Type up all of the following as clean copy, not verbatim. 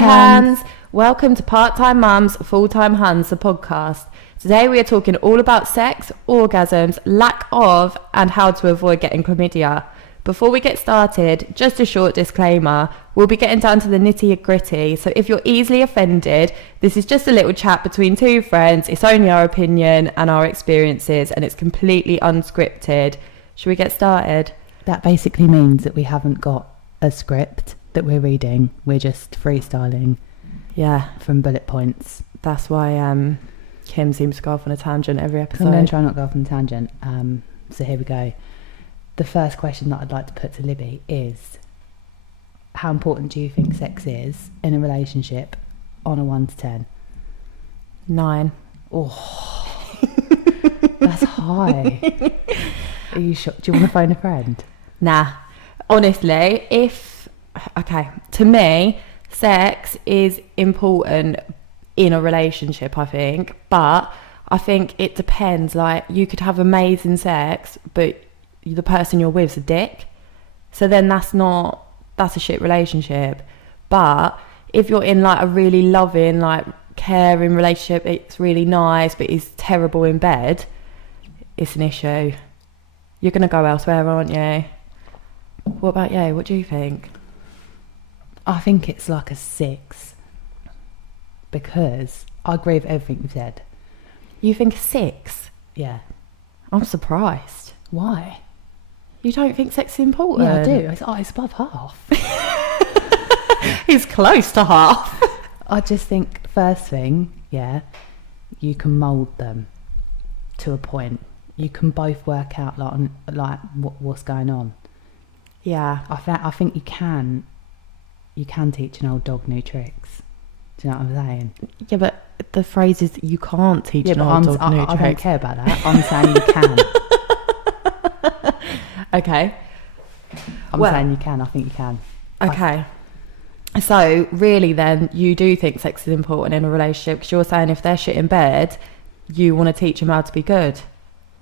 Hands. Welcome to Part-Time Mums, Full-Time Hands, the podcast. Today we are talking all about sex, orgasms, lack of, and how to avoid getting chlamydia. Before we get started, just a short disclaimer. We'll be getting down to the nitty-gritty, so if you're easily offended, this is just a little chat between two friends. It's only our opinion and our experiences, and it's completely unscripted. Should we get started? That basically means that we haven't got a script that we're reading. We're just freestyling. Yeah. From bullet points. That's why Kim seems to go off on a tangent every episode. I'm going to try not to go off on a tangent. So here we go. The first question that I'd like to put to Libby is, how important do you think sex is in a relationship on a 1 to 10? 9. Oh, that's high. Are you sure? Do you want to phone a friend? Nah. Honestly, to me, sex is important in a relationship, I think. But I think it depends. Like, you could have amazing sex, but the person you're with is a dick. So then that's a shit relationship. But if you're in like a really loving, like caring relationship, it's really nice, but he's terrible in bed, it's an issue. You're going to go elsewhere, aren't you? What about you? What do you think? I think it's like a 6. Because I agree with everything you said. You think a 6? Yeah. I'm surprised. Why? You don't think sex is important? Yeah, I do. It's above half. It's close to half. I just think, first thing, yeah, you can mould them to a point. You can both work out like what's going on. Yeah. I think you can teach an old dog new tricks. Do you know what I'm saying? Yeah, but the phrase is you can't teach an old dog new tricks. I don't care about that. I'm saying you can. Okay. I'm saying you can. I think you can. Okay. So really then, you do think sex is important in a relationship, because you're saying if they're shit in bed, you want to teach them how to be good.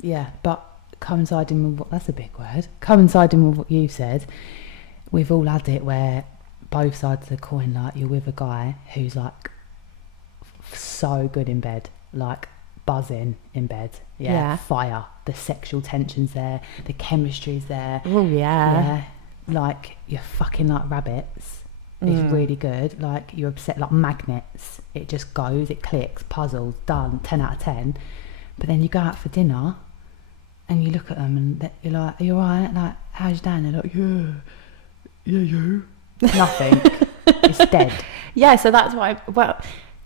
Yeah, but coinciding with that's a big word. Coinciding with what you said, we've all had it where both sides of the coin, like you're with a guy who's like so good in bed, like buzzing in bed. Yeah. Fire. The sexual tension's there, the chemistry's there. Oh yeah. Like you're fucking like rabbits. It's really good. Like you're obsessed like magnets. It just goes, it clicks, puzzles, done, 10 out of 10. But then you go out for dinner and you look at them and you're like, are you alright? Like, how's your day? And they're like, yeah, you. Nothing. It's dead. Yeah, so that's why,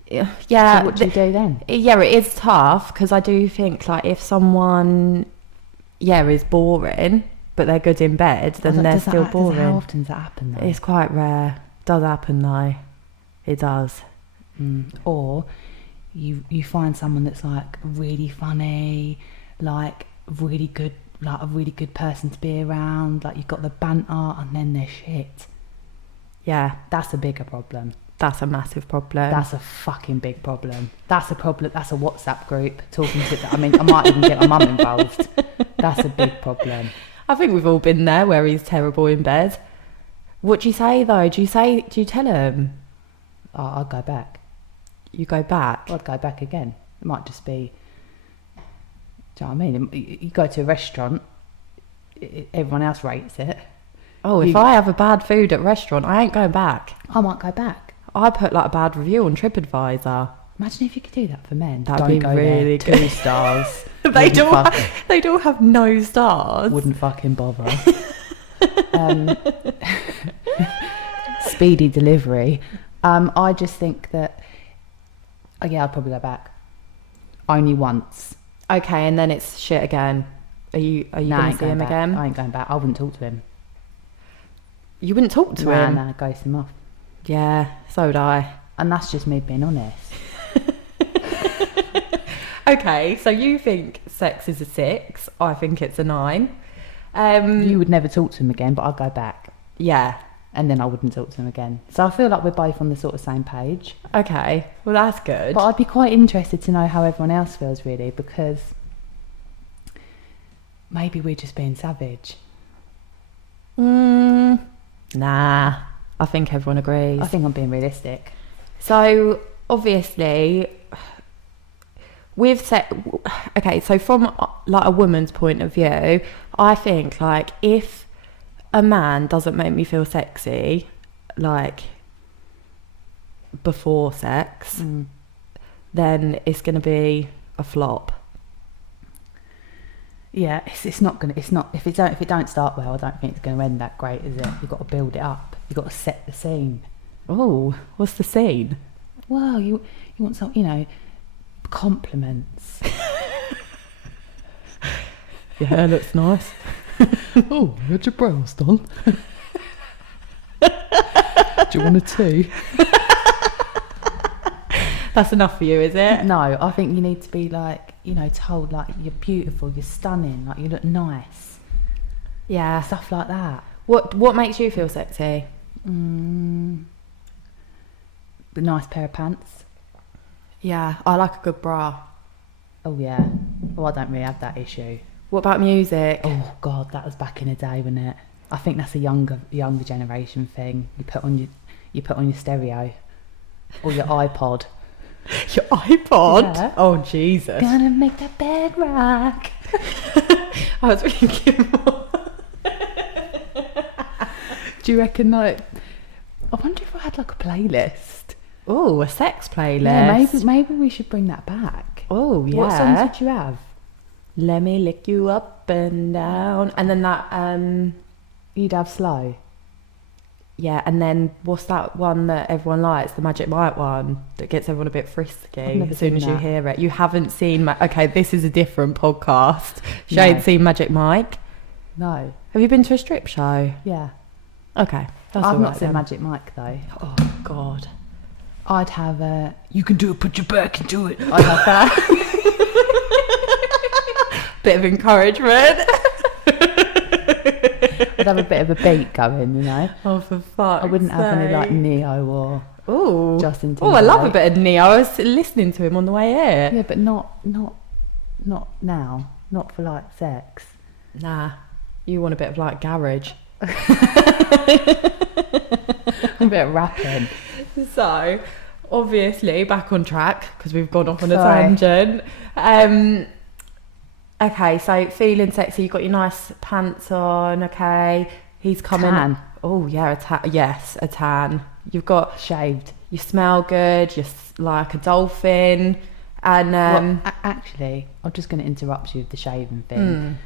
yeah. So what do you do then? Yeah, it is tough, because I do think like if someone, is boring, but they're good in bed, then they're still boring. How often does that happen though? It's quite rare. Does happen though. It does. Or you find someone that's like really funny, like really good, like a really good person to be around, like you've got the banter, and then they're shit. Yeah, that's a bigger problem. That's a massive problem. That's a fucking big problem. That's a problem. That's a WhatsApp group talking to. I mean, I might even get my mum involved. That's a big problem. I think we've all been there where he's terrible in bed. What do you say though? Do you tell him? I'll go back. You go back? I'd go back again. It might just be. Do you know what I mean? You go to a restaurant, everyone else rates it. Oh, if I have a bad food at a restaurant, I ain't going back. I might go back. I put like a bad review on TripAdvisor. Imagine if you could do that for men. That'd be really good. 2 stars. They don't have no stars. Wouldn't fucking bother. Speedy delivery. I just think that I'd probably go back. Only once. Okay, and then it's shit again. Are you going to see him again? I ain't going back. I wouldn't talk to him. You wouldn't talk to him? Nah, ghost him off. Yeah, so would I. And that's just me being honest. Okay, so you think sex is a 6. I think it's a 9. You would never talk to him again, but I'd go back. Yeah. And then I wouldn't talk to him again. So I feel like we're both on the sort of same page. Okay, well that's good. But I'd be quite interested to know how everyone else feels, really, because maybe we're just being savage. Nah, I think everyone agrees. I think I'm being realistic. So obviously, okay, so from like a woman's point of view, I think like if a man doesn't make me feel sexy, like before sex, then it's going to be a flop. Yeah, it's not if it don't start well, I don't think it's going to end that great, is it? You've got to build it up. You've got to set the scene. Oh, what's the scene? Well, you want some, compliments. Your hair looks nice. Oh, you had your brows done. Do you want a tea? That's enough for you, is it? No, I think you need to be like, told like you're beautiful, you're stunning, like you look nice. Yeah. Stuff like that. What makes you feel sexy? A nice pair of pants. Yeah, I like a good bra. Oh yeah. Well, I don't really have that issue. What about music? Oh God, that was back in the day, wasn't it? I think that's a younger generation thing. You put on your stereo or your iPod. Your iPod? Yeah. Oh Jesus! Gonna make that bed rock. I was thinking more. Do you reckon like? I wonder if I had like a playlist. Oh, a sex playlist. Yeah, maybe we should bring that back. Oh yeah. What songs would you have? Let me lick you up and down, and then that You'd have slow. Yeah, and then what's that one that everyone likes, the Magic Mike one that gets everyone a bit frisky as soon as you hear it? You haven't seen okay, this is a different podcast. She ain't seen Magic Mike. No. Have you been to a strip show? Yeah. Okay, that's I've all not right seen then. Magic Mike though. Oh God. I'd have you can do it, put your back into it. I'd have that. Bit of encouragement. I'd have a bit of a beat going, Oh, for fuck's I wouldn't have any like sake. Neo or Justin Timberlake. Oh, I love a bit of Neo. I was listening to him on the way here. Yeah, but not now. Not for like sex. Nah, you want a bit of like garage. A bit of rapping. So, obviously, back on track because we've gone off on a Sorry. tangent. Okay, so feeling sexy. You've got your nice pants on. Okay, he's coming. Tan. Oh yeah, a tan. Yes, a tan. You've got. Shaved. You smell good. You're like a dolphin. And Well, actually, I'm just going to interrupt you with the shaving thing.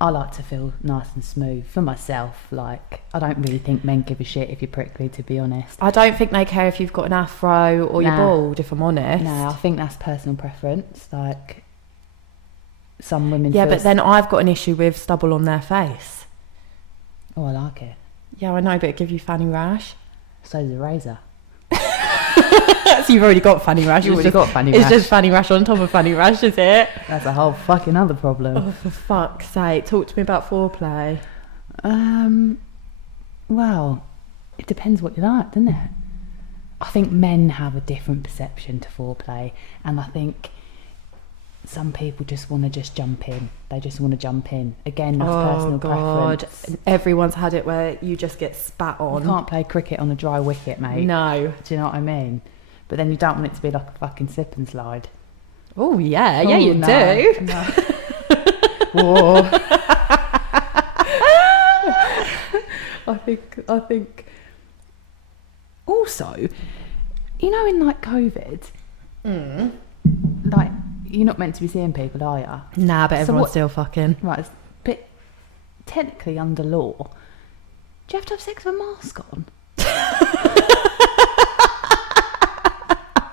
I like to feel nice and smooth for myself. Like, I don't really think men give a shit if you're prickly, to be honest. I don't think they care if you've got an afro or you're bald, if I'm honest. No, I think that's personal preference. Like, some women Yeah, feel but then I've got an issue with stubble on their face. Oh, I like it. Yeah, I know, but it gives you fanny rash. So does a razor. So you've already got fanny rash. You've already got fanny It's rash. just fanny rash on top of fanny rash, is it? That's a whole fucking other problem. Oh, for fuck's sake. Talk to me about foreplay. Well, it depends what you like, doesn't it? I think men have a different perception to foreplay, and I think some people just want to just jump in. They just want to jump in. Again, that's personal preference. Everyone's had it where you just get spat on. You can't play cricket on a dry wicket, mate. No. Do you know what I mean? But then you don't want it to be like a fucking slip and slide. Oh, yeah. Oh, Yeah, you no, do. No. Whoa. I think also, in like COVID, like, you're not meant to be seeing people, are you? Nah, but So everyone's what- still fucking. Right, but technically under law, do you have to have sex with a mask on?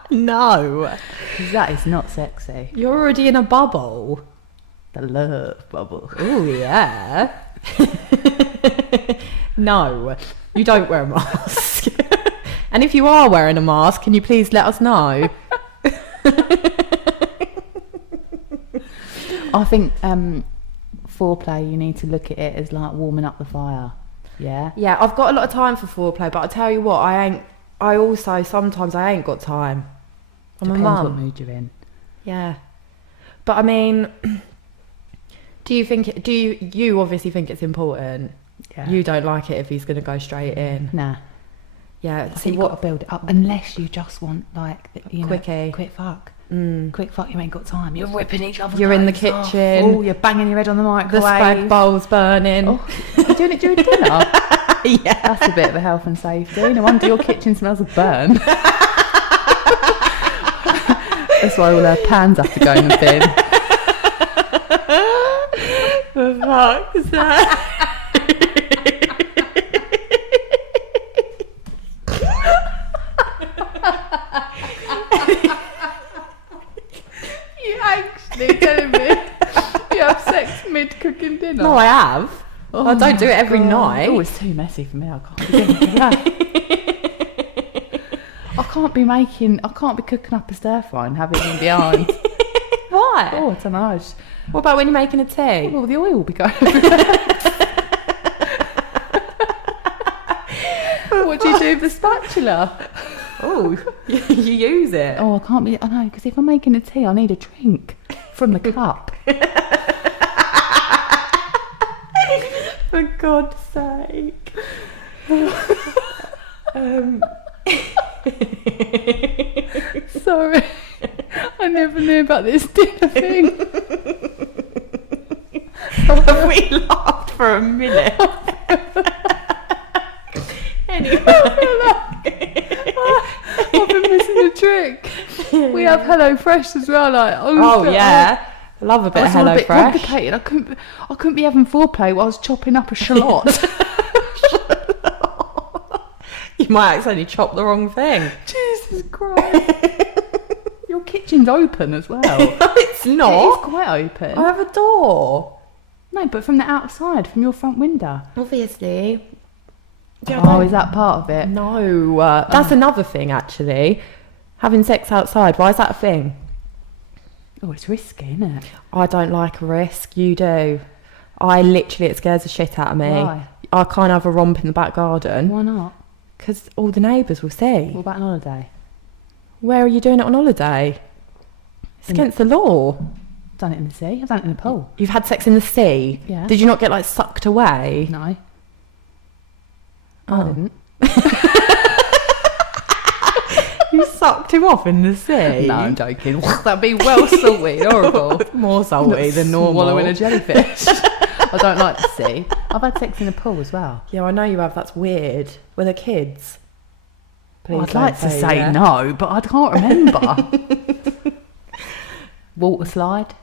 No. 'Cause that is not sexy. You're already in a bubble. The love bubble. Oh, yeah. No, you don't wear a mask. And if you are wearing a mask, can you please let us know? I think foreplay, you need to look at it as like warming up the fire. Yeah. Yeah, I've got a lot of time for foreplay, but I tell you what, sometimes I ain't got time. I'm Depends a mum. what mood you're in. Yeah. But I mean, do you obviously think it's important? Yeah. You don't like it if he's going to go straight in. Nah. Yeah, So you've got to build it up, unless you just want like quickie. quick fuck. Mm. Quick fuck, you ain't got time. You're ripping each other's You're in the clothes off. kitchen. Oh, you're banging your head on the The microwave. spag bowl's burning. Oh, you're doing it during dinner? Yeah. That's a bit of a health and safety. No wonder your kitchen smells of burn. That's why all our pans have to go in the bin. For fuck's sake. You actually telling me you have sex mid-cooking dinner? No, I have. I don't do it every night. Oh, it's too messy for me. I can't be doing that. I can't be cooking up a stir fry and have it in behind. Why? Oh, I don't know. What about when you're making a tea? Well, the oil will be going. What do you do with the spatula? Oh, you use it. Oh, I can't be. I know, because if I'm making a tea, I need a drink from the cup. For God's sake. Sorry, I never knew about this dinner thing. We laughed for a minute. Anyway. I've been missing a trick. We have HelloFresh as well. Like, Oh yeah, I love a bit of It's all a bit HelloFresh. complicated. I couldn't be having foreplay while I was chopping up a shallot. You might accidentally chop the wrong thing. Jesus Christ! Your kitchen's open as well. It's It is not. quite open. I have a door. No, but from the outside, from your front window. Obviously. Oh, is that part of it? No, that's another thing actually. Having sex outside, why is that a thing? Oh, it's risky, isn't it? I don't like a risk, you do. It scares the shit out of me. Why? I can't have a romp in the back garden. Why not? Because all the neighbours will see. What about an holiday? Where are you doing it on holiday? It's against the law. I've done it in the sea. I've done it in the pool. You've had sex in the sea? Yeah. Did you not get like sucked away? No. Oh. I didn't. You sucked him off in the sea? No, I'm joking. That'd be well salty, horrible. More salty than normal. Swallowing a jellyfish. I don't like the sea. I've had sex in a pool as well. Yeah, I know you have. That's weird. Were there kids? Please I'd don't like to say yeah. no, but I can't remember. Water slide.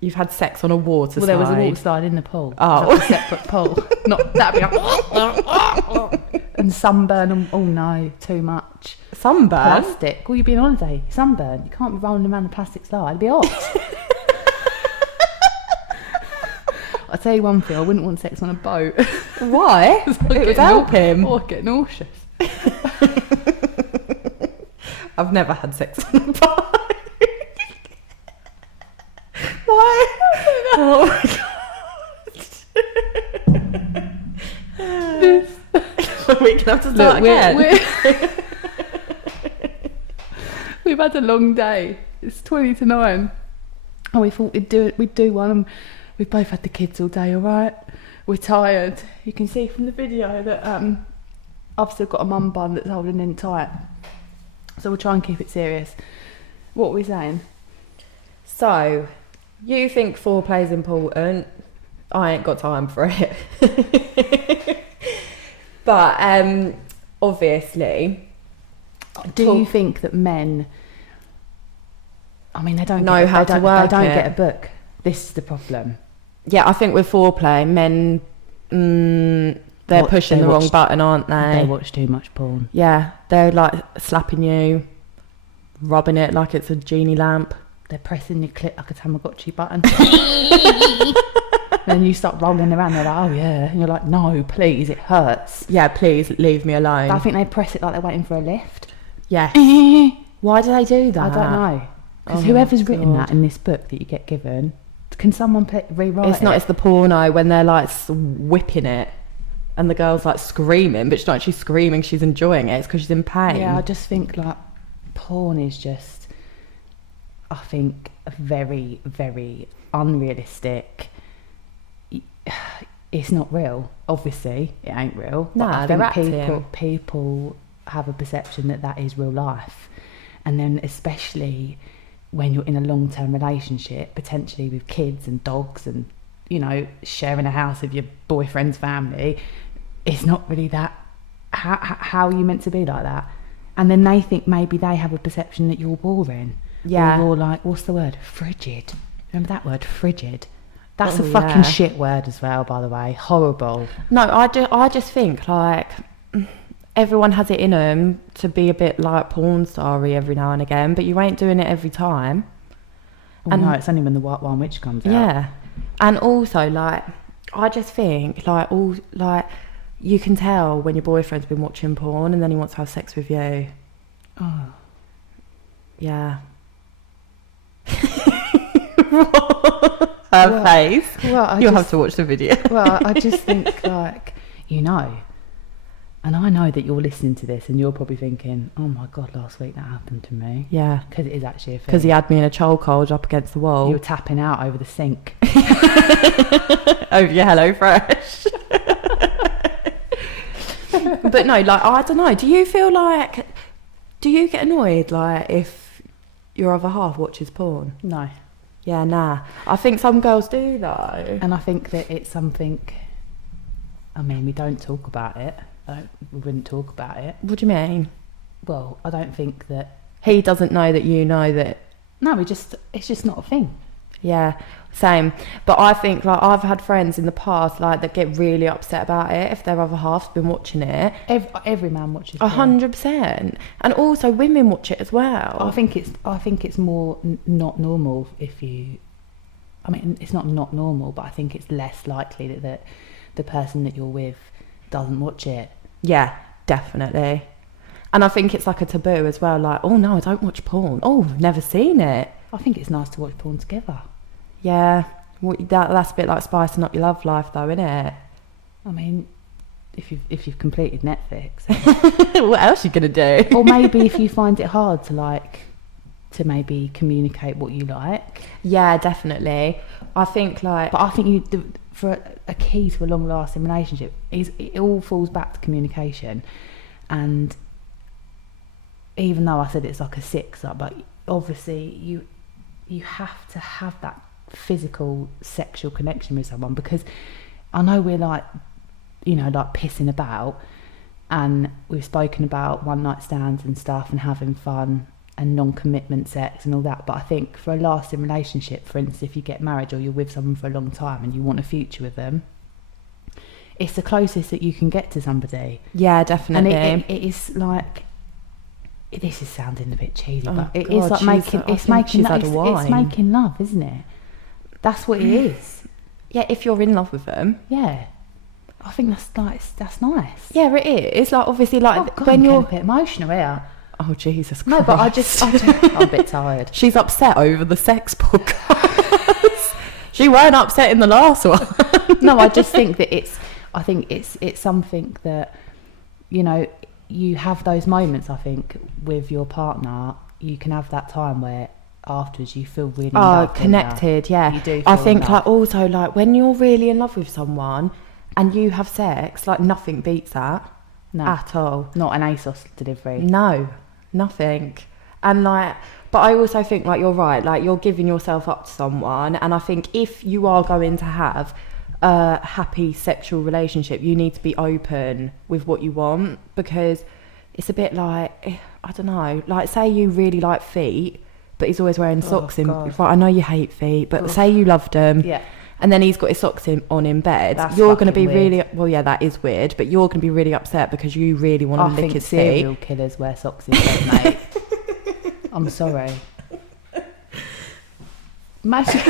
You've had sex on a water slide. Well, there was a water slide in the pool. Oh. Like a separate pool. Not that'd be like, and sunburn. Oh no, too much. Sunburn? Plastic. Well, you'd be on holiday. Sunburn. You can't be rolling around the plastic slide. It'd be hot. I'll tell you one thing. I wouldn't want sex on a boat. Why? It would help him. Or get nauseous. I've never had sex on a boat. Why? Oh my god. We're gonna have to start again. We've had a long day. It's 20 to 9. And we thought we'd do one, and we've both had the kids all day, alright? We're tired. You can see from the video that I've still got a mum bun that's holding in tight. So we'll try and keep it serious. What were we saying? So, you think foreplay is important. I ain't got time for it. But obviously, Do you think that men? I mean, they don't know how to work They don't it. get a book. This is the problem. Yeah, I think with foreplay, men they're pushing the wrong button, aren't they? They watch too much porn. Yeah, they're like slapping you, rubbing it like it's a genie lamp. They're pressing your clit like a Tamagotchi button. Then you start rolling around. They're like, oh yeah, and you're like, no, please, it hurts. Yeah, please leave me alone. I think they press it like they're waiting for a lift. Yes. I Why do they do that? don't know. Because Oh whoever's my written God. that in this book that you get given, can someone rewrite It's not. it? It's the porno when they're like whipping it, and the girl's like screaming, but she's not actually screaming. She's enjoying it. It's because she's in pain. Yeah, I just think like porn is just, I think, very, very unrealistic. It's not real. Obviously, it ain't real. Nah, but I they're think acting. people have a perception that that is real life. And then especially when you're in a long-term relationship, potentially with kids and dogs and, you know, sharing a house with your boyfriend's family, it's not really that. How are you meant to be like that? And then they think maybe they have a perception that you're boring. Yeah. Or you're like, what's the word? Frigid. Remember that word? Frigid. That's a fucking shit word as well, by the way. Horrible. No, I just think, like, everyone has it in them to be a bit like porn star-y every now and again, but you ain't doing it every time. Well, no, it's only when the White Wine Witch comes out. Yeah. And also, like, I just think, like, you can tell when your boyfriend's been watching porn and then he wants to have sex with you. Oh. Yeah. Her face. Well, You'll have to watch the video. Well, I just think, like, you know, and I know that you're listening to this and you're probably thinking, oh my God, last week that happened to me. Yeah. Because it is actually a thing. Because he had me in a chokehold up against the wall. You were tapping out over the sink. Over your HelloFresh. But no, like, I don't know. Do you get annoyed, like, if your other half watches porn? No. Yeah, nah. I think some girls do, though. And I think that it's something, I mean, we don't talk about it. We wouldn't talk about it. What do you mean? Well, I don't think that... He doesn't know that you know that... No, it's just not a thing. Yeah, same. But I think, like, I've had friends in the past, like, that get really upset about it if their other half's been watching it. Every man watches it. 100%. And also women watch it as well. I think it's more not normal if you... I mean, it's not normal, but I think it's less likely that the person that you're with doesn't watch it. Yeah, definitely. And I think it's like a taboo as well, like, oh no, I don't watch porn. Oh, never seen it. I think it's nice to watch porn together. Yeah, that's a bit like spicing up your love life, though, isn't it? I mean, if you've completed Netflix, what else are you gonna do? Or maybe if you find it hard to maybe communicate what you like. Yeah, definitely. I think, like, but I think for a key to a long-lasting relationship is it all falls back to communication. And even though I said it's like a 6, but obviously you have to have that physical sexual connection with someone, because I know we're like, you know, like pissing about, and we've spoken about one night stands and stuff and having fun and non-commitment sex and all that, but I think for a lasting relationship, for instance, if you get married or you're with someone for a long time and you want a future with them, it's the closest that you can get to somebody. Yeah, definitely. And it is like, this is sounding a bit cheesy, but it God, is like it's making love, isn't it? That's what it is. Yeah, if you're in love with them. Yeah, I think that's nice. Yeah, it is. It's like, obviously, like, God, when you're a bit emotional here. Oh, Jesus Christ. No, but I'm a bit tired. She's upset over the sex podcast. She weren't upset in the last one. No, I just think that I think it's something that, you know, you have those moments, I think, with your partner. You can have that time where afterwards you feel really connected. Yeah, you do. I think, like, also, like, when you're really in love with someone and you have sex, like, nothing beats that. No, at all. Not an ASOS delivery. No, nothing. And, like, but I also think, like, you're right, like, you're giving yourself up to someone, and I think if you are going to have a happy sexual relationship, you need to be open with what you want, because it's a bit like, I don't know, like, say you really like feet, but he's always wearing socks in. Right, I know you hate feet, but say you loved them. Yeah. And then he's got his socks on in bed. You're going to be weird. Really... Well, yeah, that is weird. But you're going to be really upset because you really want to lick his feet. Serial killers wear socks in bed, mate. I'm sorry. Imagine...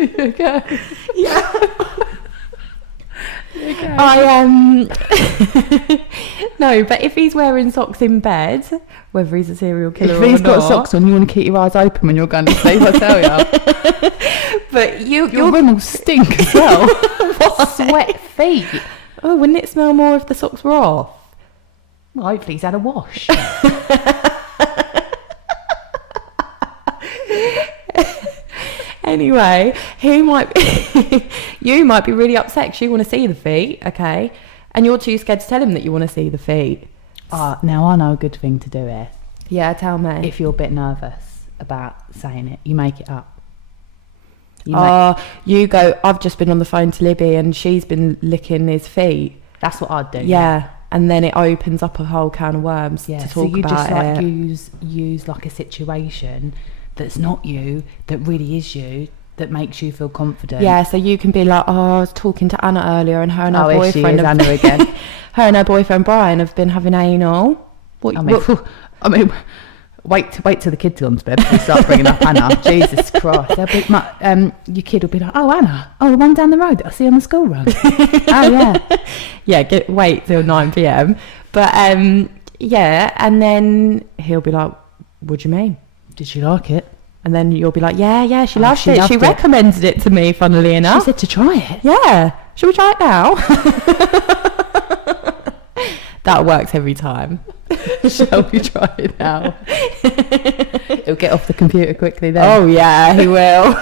Okay. Yeah. Okay. No, but if he's wearing socks in bed, whether he's a serial killer or not... If he's got socks on, you want to keep your eyes open when you're going to sleep, I tell you. But your room will stink as well. What? Sweat feet. Oh, wouldn't it smell more if the socks were off? Well, hopefully he's had a wash. Anyway, you might be really upset because you want to see the feet, okay? And you're too scared to tell him that you want to see the feet. Now I know a good thing to do here. Yeah, tell me. If you're a bit nervous about saying it, you make it up. You go, I've just been on the phone to Libby and she's been licking his feet. That's what I'd do. Yeah. And then it opens up a whole can of worms to talk so you about just like it. use like a situation that's not you, that really is you, that makes you feel confident. Yeah, so you can be like, I was talking to Anna earlier and her and her boyfriend. boyfriend. Anna again. Her and her boyfriend Brian have been having anal. I mean, wait till the kids gone to bed before you start bringing up Anna. Jesus Christ. Your kid will be like, oh, Anna. Oh, the one down the road that I see on the school run. Oh, yeah. Yeah, wait till 9 p.m. But, yeah, and then he'll be like, what do you mean? Did she like it? And then you'll be like, yeah, she loved it. She recommended it to me, funnily enough. She said to try it. Yeah. Shall we try it now? That works every time. Shall we try it now? He'll get off the computer quickly then. Oh, yeah, he will.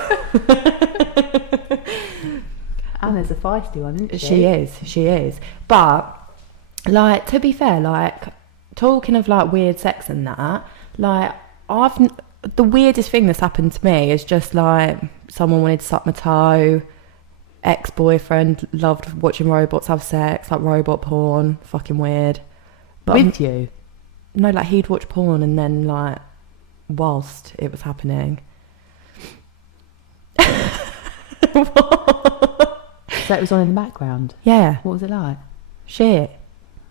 Anna's a feisty one, isn't she? She is. But, like, to be fair, like, talking of, like, weird sex and that, like, the weirdest thing that's happened to me is just, like, someone wanted to suck my toe, ex-boyfriend loved watching robots have sex, like, robot porn, fucking weird. But with you? No, like, he'd watch porn and then, like, whilst it was happening. So it was on in the background? Yeah. What was it like? Shit.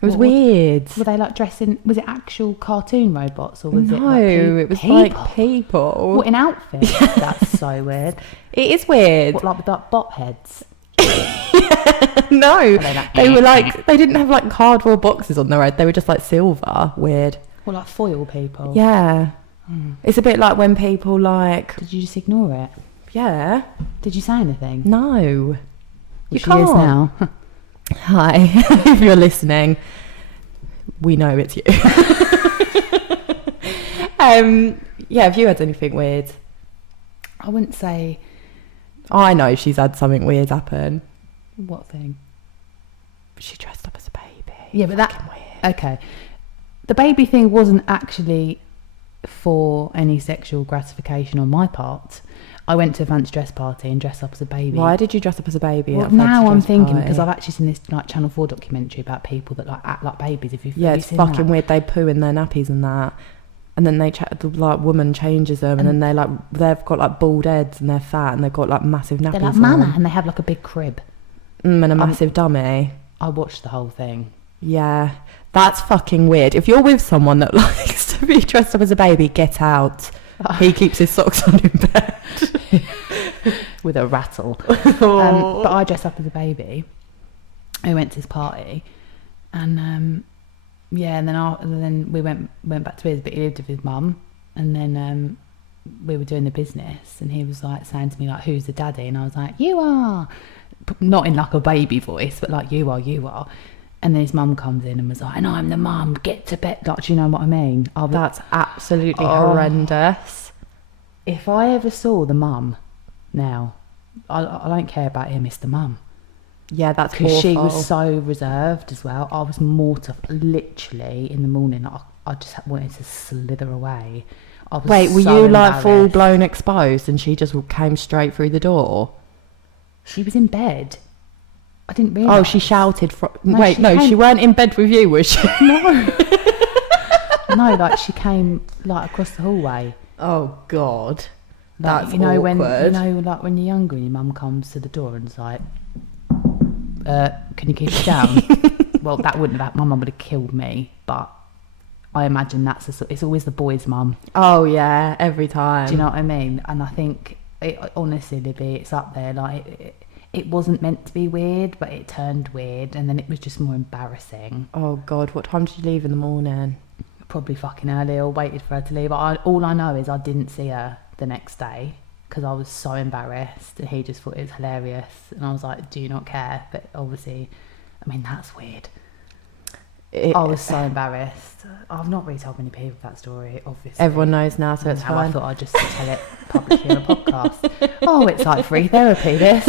It was weird. Were they like dressing? Was it actual cartoon robots or was it? No, it was people? like people. What, in outfits? That's so weird. It is weird. What, like with like bot heads? No, they were like, they didn't have like cardboard boxes on their head. They were just like silver. Weird. Well, like foil people. Yeah. It's a bit like when people like. Did you just ignore it? Yeah. Did you say anything? No. You can't. Is now. Hi, if you're listening, we know it's you. Yeah, have you had anything weird? I wouldn't say. I know she's had something weird happen. What thing? She dressed up as a baby. Yeah, but that weird. Okay. The baby thing wasn't actually for any sexual gratification on my part. I went to a fancy dress party and dressed up as a baby. Why did you dress up as a baby? Well, now I'm thinking because I've actually seen this like Channel 4 documentary about people that like act like babies. It's fucking weird. They poo in their nappies and that, and then the like woman changes them, and then they've got like bald heads and they're fat and they've got like massive nappies. They're like mama, and they have like a big crib and a massive dummy. I watched the whole thing. Yeah, that's fucking weird. If you're with someone that likes to be dressed up as a baby, get out. He keeps his socks on in bed with a rattle. But I dressed up as a baby. I went to his party, and and then we went back to his, but he lived with his mum, and then we were doing the business, and he was like saying to me like, "Who's the daddy?" And I was like, "You are," not in like a baby voice, but like, "You are." And then his mum comes in and was like, "And I'm the mum, get to bed." Like, do you know what I mean? That's absolutely horrendous. If I ever saw the mum now, I don't care about him, it's the mum. Yeah, that's because she was so reserved as well. I was mortified. Literally in the morning, I just wanted to slither away. Wait, were you like full blown exposed and she just came straight through the door? She was in bed. I didn't realise. Oh, she shouted from... she weren't in bed with you, was she? No. No, like she came like across the hallway. Oh, God. Like, That's awkward. When you're younger and your mum comes to the door and it's like, can you keep it down? Well, that wouldn't have happened. My mum would have killed me, but I imagine it's always the boy's mum. Oh, yeah, every time. Do you know what I mean? And I think, honestly, Libby, it's up there. Like, it wasn't meant to be weird, but it turned weird, and then it was just more embarrassing. Oh, God, what time did you leave in the morning? Probably fucking early, or waited for her to leave. All I know is I didn't see her the next day because I was so embarrassed, and he just thought it was hilarious, and I was like, do you not care? But obviously, I mean, that's weird. I was so embarrassed. I've not really told many people that story, obviously. Everyone knows now, so it's fine. I thought I'd just tell it publicly on a podcast. Oh, it's like free therapy, this.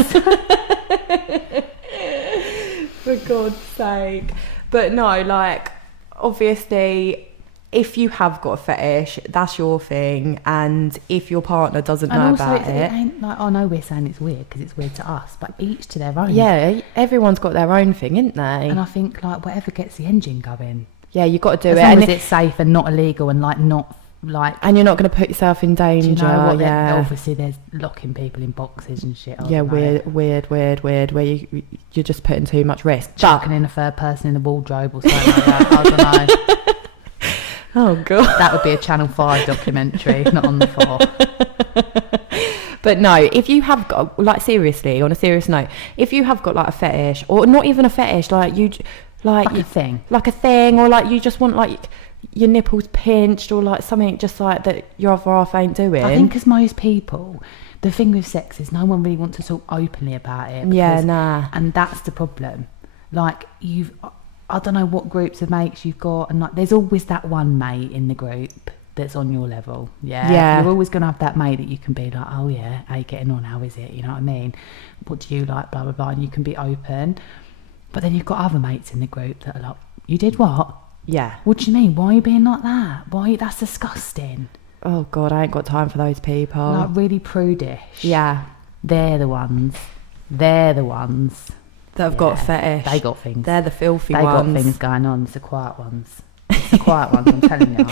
For God's sake. But no, like, obviously, if you have got a fetish, that's your thing, and if your partner doesn't know about it ain't like, I know we're saying it's weird because it's weird to us, but each to their own. Yeah, everyone's got their own thing, ain't they? And I think like whatever gets the engine going. Yeah, you've got to do as it. As long as it's safe and not illegal and like not like. And you're not going to put yourself in danger. Do you know what? Yeah. Obviously, there's locking people in boxes and shit. Yeah, weird. Where you're just putting too much risk. Chucking in a third person in the wardrobe or something like that. I don't know. Oh god, that would be a Channel 5 documentary, not on the 4. But no, if you have got, like, seriously, on a serious note, if you have got like a fetish, or not even a fetish, like you like a thing, or like you just want like your nipples pinched, or like something just like that your other half ain't doing. I think as most people, the thing with sex is no one really wants to talk openly about it. Because, and that's the problem. Like I don't know what groups of mates you've got, and like there's always that one mate in the group that's on your level. Yeah. You're always gonna have that mate that you can be like, oh yeah, how you getting on? How is it? You know what I mean? What do you like? Blah blah blah. And you can be open. But then you've got other mates in the group that are like, you did what? Yeah. What do you mean? Why are you being like that? That's disgusting. Oh god, I ain't got time for those people. Like really prudish. Yeah. They're the ones that have got fetish. They got things. They're the filthy ones. They got things going on. It's the quiet ones. I'm telling you.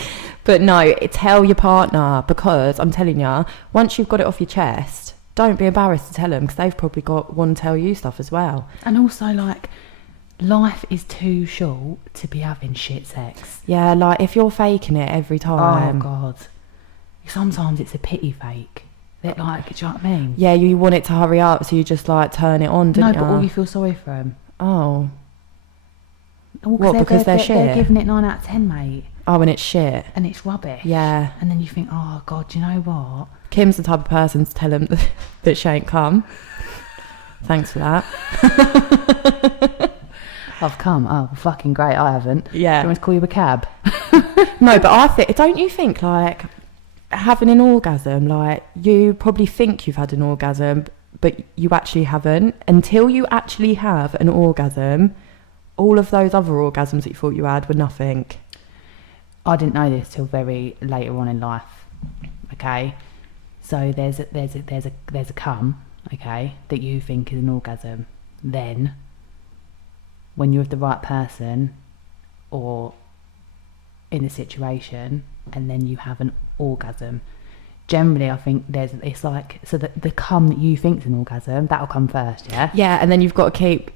But no, tell your partner, because I'm telling you, once you've got it off your chest, don't be embarrassed to tell them, because they've probably want to tell you stuff as well. And also, like, life is too short to be having shit sex. Yeah, like if you're faking it every time. Oh God. Sometimes it's a pity fake. They're like, do you know what I mean? Yeah, you want it to hurry up, so you just like turn it on, don't you? No, but all you feel sorry for them. Oh. Well, what, because they're shit? They're giving it 9 out of 10, mate. Oh, and it's shit. And it's rubbish. Yeah. And then you think, oh God, do you know what? Kim's the type of person to tell him that she ain't come. Thanks for that. I've come. Oh, fucking great. I haven't. Yeah. Do you want me to call you a cab? No, but don't you think, like, having an orgasm, like, you probably think you've had an orgasm, but you actually haven't. Until you actually have an orgasm, all of those other orgasms that you thought you had were nothing. I didn't know this till very later on in life. Okay, so there's a cum, okay, that you think is an orgasm. Then, when you're with the right person, or in a situation, and then you have an orgasm. Generally, I think it's like, so that the cum that you think's an orgasm, that'll come first, yeah. Yeah, and then you've got to keep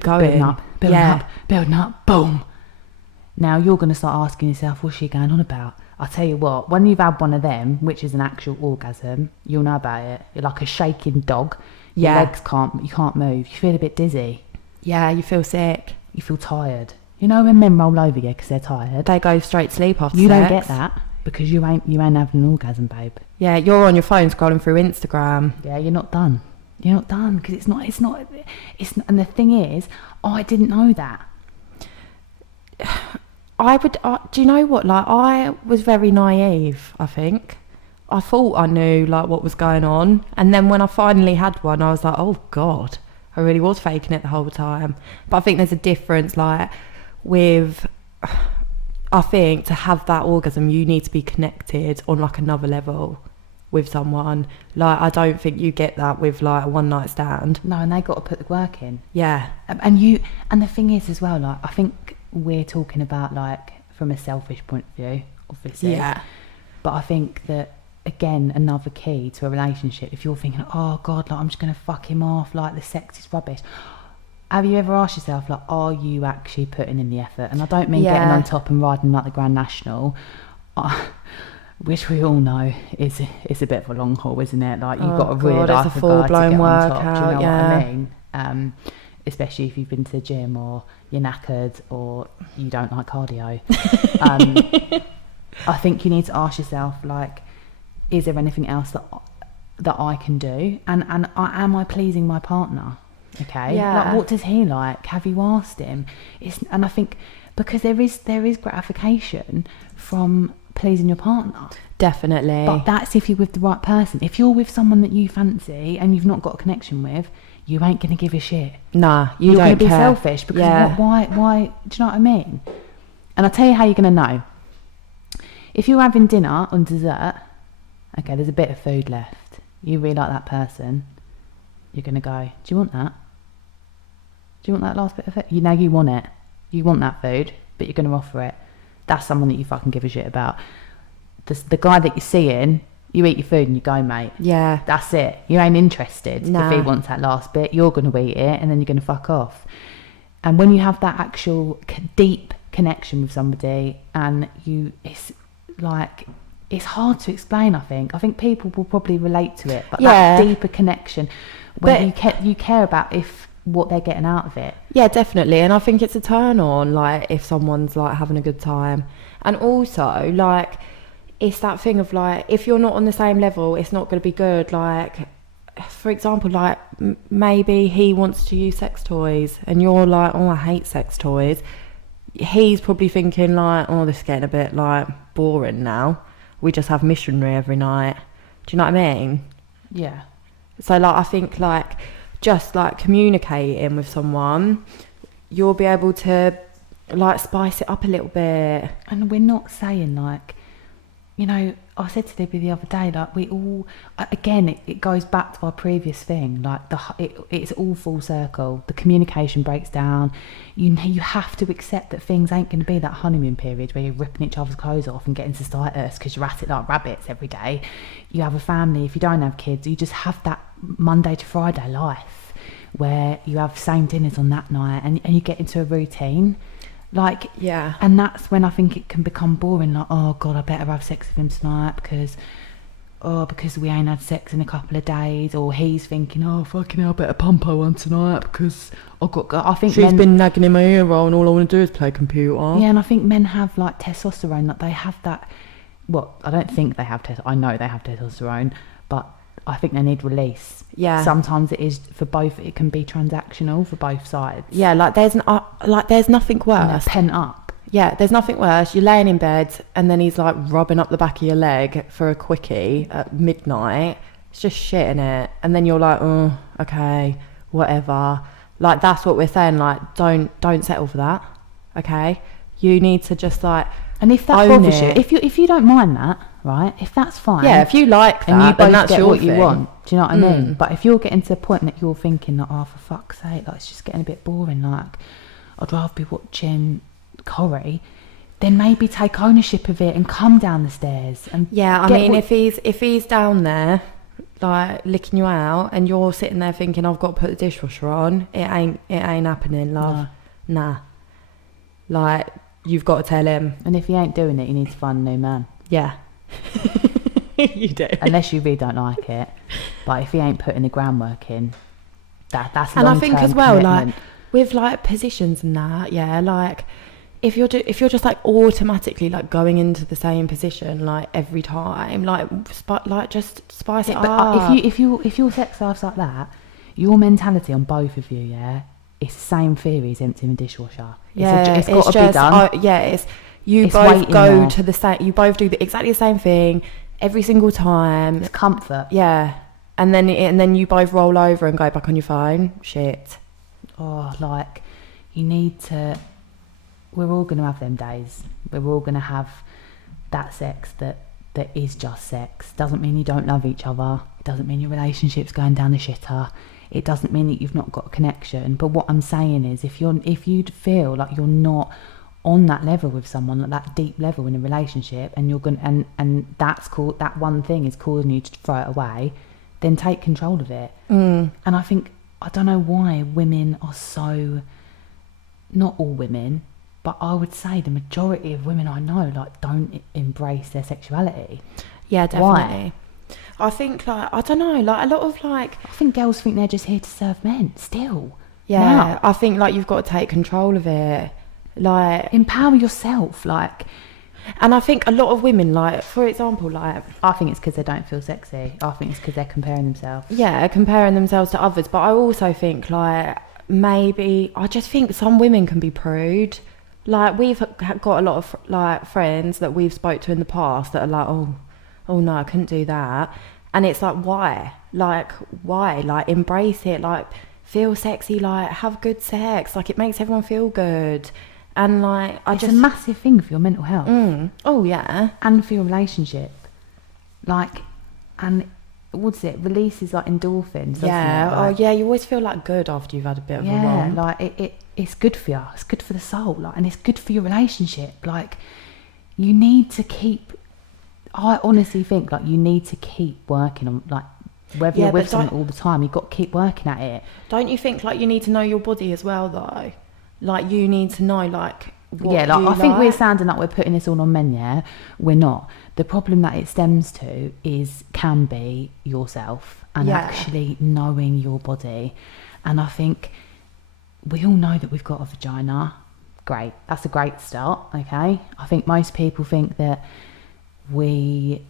going, building up, boom. Now you're going to start asking yourself, what's she going on about? I'll tell you what, when you've had one of them, which is an actual orgasm, you'll know about it. You're like a shaking dog. Your legs you can't move. You feel a bit dizzy. Yeah, you feel sick. You feel tired. You know when men roll over you because they're tired? They go straight to sleep after You sex. don't get that because you ain't having an orgasm, babe. Yeah, you're on your phone scrolling through Instagram. Yeah, you're not done. You're not done because it's not. And the thing is, I didn't know that. Do you know what? Like, I was very naive, I think. I thought I knew, like, what was going on. And then when I finally had one, I was like, oh, God, I really was faking it the whole time. But I think there's a difference, like, with... I think to have that orgasm, you need to be connected on, like, another level with someone. Like, I don't think you get that with, like, a one-night stand. No, and they got to put the work in. Yeah. And the thing is as well, like, I think we're talking about, like, from a selfish point of view, obviously. Yeah. But I think that, again, another key to a relationship, if you're thinking, oh God, like, I'm just going to fuck him off, like, the sex is rubbish. Have you ever asked yourself, like, are you actually putting in the effort? And I don't mean getting on top and riding like the Grand National, which we all know is a bit of a long haul, isn't it? Like, you've got to really like it's a full-blown workout. Do you know what I mean? Especially if you've been to the gym or you're knackered or you don't like cardio. I think you need to ask yourself, like, is there anything else that I can do? And am I pleasing my partner? Okay. Yeah. Like, what does he like? Have you asked him? And I think because there is gratification from pleasing your partner. Definitely. But that's if you're with the right person. If you're with someone that you fancy and you've not got a connection with, you ain't going to give a shit. Nah, you're don't going to be care. selfish because why, do you know what I mean? And I'll tell you how you're going to know. If you're having dinner and dessert, okay, there's a bit of food left. You really like that person. You're going to go, do you want that? Do you want that last bit of food? You know you want it. You want that food, but you're going to offer it. That's someone that you fucking give a shit about. The guy that you're seeing, you eat your food and you go, mate. Yeah. That's it. You ain't interested. Nah. If he wants that last bit, you're going to eat it and then you're going to fuck off. And when you have that actual deep connection with somebody and it's like, it's hard to explain, I think. I think people will probably relate to it. But that deeper connection where you care about what they're getting out of it. Yeah, definitely. And I think it's a turn on, like, if someone's like having a good time. And also, like, it's that thing of like, if you're not on the same level, it's not going to be good. Like, for example, like maybe he wants to use sex toys and you're like, oh, I hate sex toys. He's probably thinking like, oh, this is getting a bit like boring now. We just have missionary every night. Do you know what I mean? Yeah. So like, I think like just like communicating with someone, you'll be able to like spice it up a little bit. And we're not saying like, you know, I said to Libby the other day, like we all, again, it goes back to our previous thing, like it's all full circle. The communication breaks down. You have to accept that things ain't going to be that honeymoon period where you're ripping each other's clothes off and getting cystitis because you're at it like rabbits every day. You have a family. If you don't have kids, you just have that Monday to Friday life where you have same dinners on that night and you get into a routine. Like, yeah, and that's when I think it can become boring. Like, oh god, I better have sex with him tonight because we ain't had sex in a couple of days. Or he's thinking, oh fucking hell, I better pump her one tonight because I think she's been nagging in my ear roll and all I want to do is play computer. Yeah, and I think men have like testosterone. Like they have that. Well, I don't think they have I know they have testosterone, but I think they need release. Yeah. Sometimes it is for both. It can be transactional for both sides. Yeah, like there's nothing worse. Pent up. Yeah, there's nothing worse. You're laying in bed and then he's like rubbing up the back of your leg for a quickie at midnight. It's just shit in it. And then you're like, oh, okay, whatever. Like that's what we're saying. Like don't settle for that. Okay, you need to just like. And if that bothers you, if you don't mind that, right? If that's fine. Yeah, if you like that, and you both that's get your what thing. you want. Do you know what I mean? But if you're getting to the point that you're thinking, like, oh, for fuck's sake, like it's just getting a bit boring. Like, I'd rather be watching Corrie. Then maybe take ownership of it and come down the stairs. And yeah, I mean, if he's down there, like licking you out, and you're sitting there thinking, I've got to put the dishwasher on. It ain't happening, love. Nah. Like. You've got to tell him. And if he ain't doing it, you need to find a new man. Yeah. You do. Unless you really don't like it. But if he ain't putting the groundwork in, that's and I think as well, commitment. like with like positions and that, yeah, like if you're just like automatically like going into the same position like every time, like just spice it up. But if your sex life's like that, your mentality on both of you, yeah. It's the same theory as emptying a dishwasher. It's got to be done. You both go to the same. You both do exactly the same thing every single time. It's comfort. Yeah, and then you both roll over and go back on your phone. Shit. Oh, like you need to. We're all going to have them days. We're all going to have that sex that is just sex. Doesn't mean you don't love each other. It doesn't mean your relationship's going down the shitter. It doesn't mean that you've not got a connection. But what I'm saying is, if you feel like you're not on that level with someone, like that deep level in a relationship, and you're going and that's called, that one thing is causing you to throw it away, then take control of it. And I think, I don't know why women are so, not all women, but I would say the majority of women I know like don't embrace their sexuality. Yeah, definitely. Why? I think, like, I don't know, like, a lot of, like... I think girls think they're just here to serve men, still. Yeah, now. I think, like, you've got to take control of it. Like... Empower yourself, like... And I think a lot of women, like, for example, like... I think it's because they don't feel sexy. I think it's because they're comparing themselves. Yeah, comparing themselves to others. But I also think, like, maybe... I just think some women can be prude. Like, we've got a lot of, like, friends that we've spoke to in the past that are like, oh... oh no, I couldn't do that. And it's like, why? Like, embrace it, like, feel sexy, like, have good sex, like, it makes everyone feel good. And like, it's a massive thing for your mental health. Oh yeah. And for your relationship. Like, and what's it? Releases like endorphins. Yeah. It? Like, oh yeah, you always feel like good after you've had a bit of a romp. like it's good for you. It's good for the soul. Like, and it's good for your relationship. Like, you need to keep. I honestly think like you need to keep working on, like, whether you're with someone all the time, you've got to keep working at it. Don't you think like you need to know your body as well though? Like, you need to know like what I think we're sounding like we're putting this all on men. Yeah, we're not. The problem that it stems to can be yourself and actually knowing your body. And I think we all know that we've got a vagina. Great, that's a great start. Okay, I think most people think that we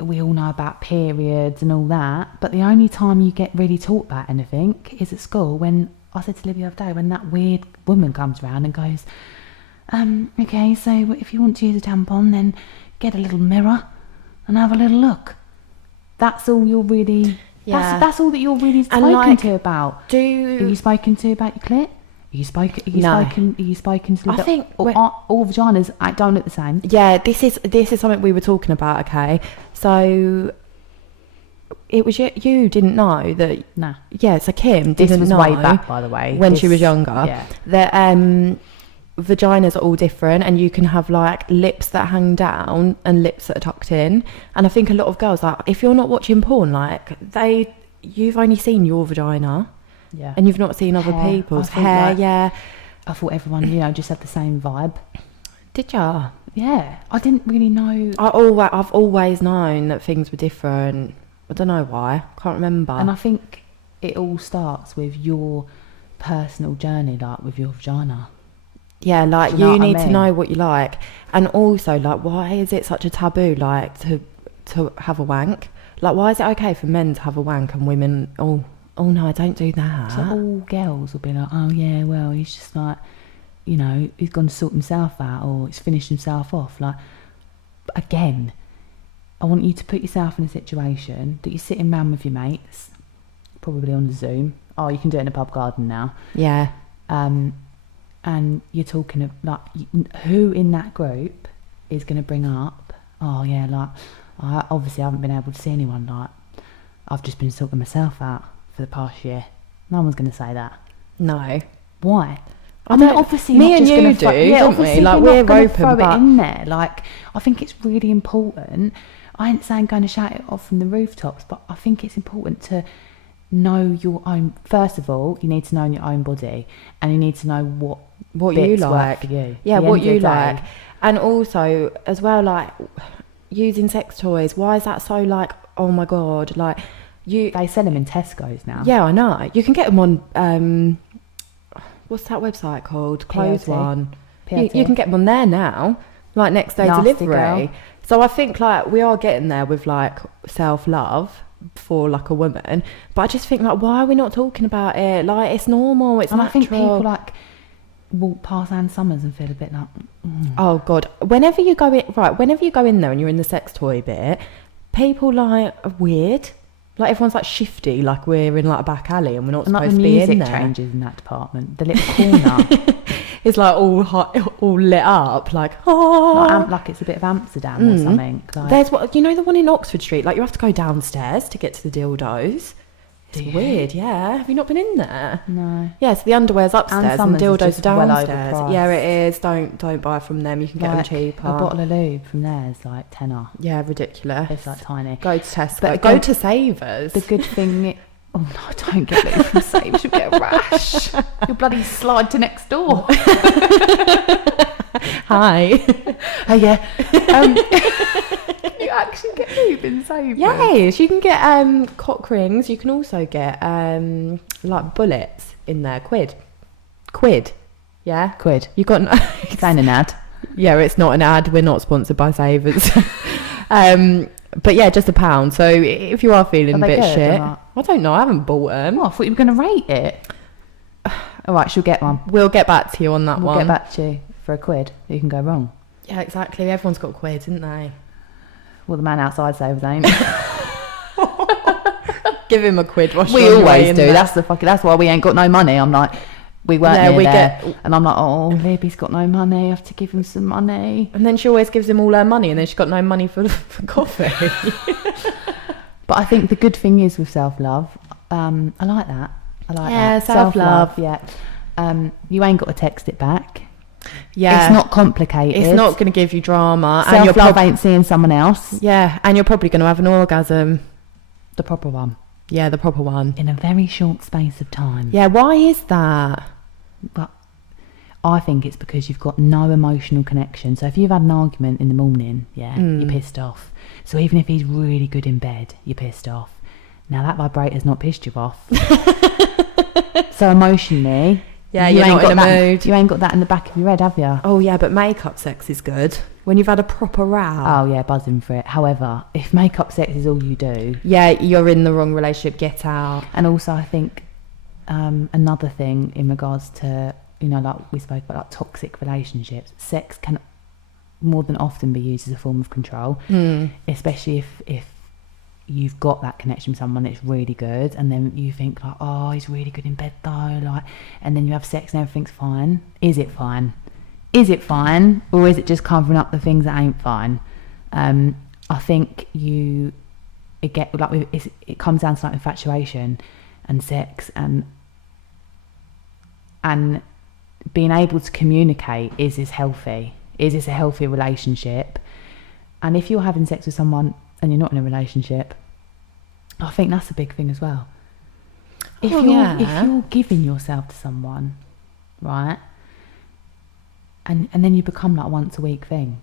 all know about periods and all that, but the only time you get really taught about anything is at school, when I said to Libby the other day, when that weird woman comes around and goes, okay, so if you want to use a tampon, then get a little mirror and have a little look. That's all you're really... Yeah. That's all that you're really spoken to about. Are you spoken to about your clit? Are you spoken to... I think... all vaginas don't look the same. Yeah, this is something we were talking about, okay? So... It was you didn't know that... Nah. Yeah, so Kim didn't know... This was way back, by the way. When she was younger. Yeah. That vaginas are all different, and you can have, like, lips that hang down and lips that are tucked in. And I think a lot of girls, like, if you're not watching porn, like, you've only seen your vagina. Yeah. And you've not seen other people's hair, yeah. I thought everyone, just had the same vibe. Did ya? Yeah. I didn't really know... I've always known that things were different. I don't know why. Can't remember. And I think it all starts with your personal journey, like with your vagina. Yeah, like you need to know what you like. And also, like, why is it such a taboo, like, to have a wank? Like, why is it okay for men to have a wank and women, oh no, I don't do that. So all girls will be like, oh yeah, well, he's just like, he's gone to sort himself out, or he's finished himself off. Like, again, I want you to put yourself in a situation that you're sitting round with your mates, probably on Zoom. Oh, you can do it in a pub garden now. Yeah. And you're talking of, like, who in that group is going to bring up, oh yeah, like, I obviously haven't been able to see anyone, like, I've just been sorting myself out for the past year. No one's going to say that. No. Why? I mean, obviously, me and you do, don't we? Like, we're open, throw it in there. Like, I think it's really important. I ain't saying going to shout it off from the rooftops, but I think it's important to know your own. First of all, you need to know your own body, and you need to know what you like for you. Yeah, what you like. And also, as well, like, using sex toys. Why is that so, like, oh my god, like, they sell them in Tesco's now. Yeah, I know. You can get them on what's that website called? Clothes One. You can get them on there now, like, next day delivery. Girl. So I think, like, we are getting there with, like, self-love for, like, a woman. But I just think, like, why are we not talking about it? Like, it's normal, it's natural. I think people, like, walk past Ann Summers and feel a bit like... Oh, God. Whenever you go in there and you're in the sex toy bit, people, like, are weird. Like, everyone's, like, shifty, like we're in, like, a back alley and we're not supposed to be in there. The music changes in that department. The little corner... It's like all hot, all lit up, like, oh, like it's a bit of Amsterdam or something. Like, there's the one in Oxford Street. Like, you have to go downstairs to get to the dildos. It's weird, yeah. Have you not been in there? No. Yeah, so the underwear's upstairs and dildos are downstairs. Well, yeah, it is. Don't buy from them. You can get them cheaper. A bottle of lube from there is like tenner. Yeah, ridiculous. It's like tiny. Go to Tesco. But go to Savers. The good thing. Oh no, don't get lube from Savers. You'll get a rash. You'll bloody slide to next door. Hi. Oh yeah. You actually get lube in Savers. Yes, you can get cock rings. You can also get like bullets in there. Quid. Yeah. Quid. You got it's ain't an ad. Yeah, it's not an ad. We're not sponsored by Savers. But yeah, just £1. So if you are feeling a bit shit, I don't know. I haven't bought them. Oh, I thought you were going to rate it. All right, she'll get one. We'll get back to you on that one. We'll get back to you for £1. You can go wrong. Yeah, exactly. Everyone's got quid, didn't they? Well, the man outside savers ain't. Give him a quid. We always do. That's why we ain't got no money. I'm like, we weren't and I'm like, oh, Libby's got no money. I have to give him some money. And then she always gives him all her money, and then she's got no money for coffee. But I think the good thing is with self-love, I like that. Self-love. Yeah. You ain't got to text it back. Yeah. It's not complicated. It's not going to give you drama. Self-love ain't seeing someone else. Yeah, and you're probably going to have an orgasm. The proper one. Yeah, the proper one. In a very short space of time. Yeah, why is that? But I think it's because you've got no emotional connection. So if you've had an argument in the morning, you're pissed off. So even if he's really good in bed, you're pissed off. Now that vibrator's not pissed you off. So emotionally, you're not in a mood. You ain't got that in the back of your head, have you? Oh yeah, but makeup sex is good when you've had a proper row. Oh yeah, buzzing for it. However, if makeup sex is all you do, you're in the wrong relationship. Get out. And also, I think another thing in regards to, like we spoke about, like toxic relationships, sex can more than often be used as a form of control, especially if you've got that connection with someone that's really good, and then you think like, oh, he's really good in bed though, like, and then you have sex and everything's fine. Is it fine? Or is it just covering up the things that ain't fine? I think it comes down to like infatuation and sex and being able to communicate. Is this healthy? Is this a healthy relationship? And if you're having sex with someone and you're not in a relationship, I think that's a big thing as well. If you're giving yourself to someone, right, and then you become like a once a week thing,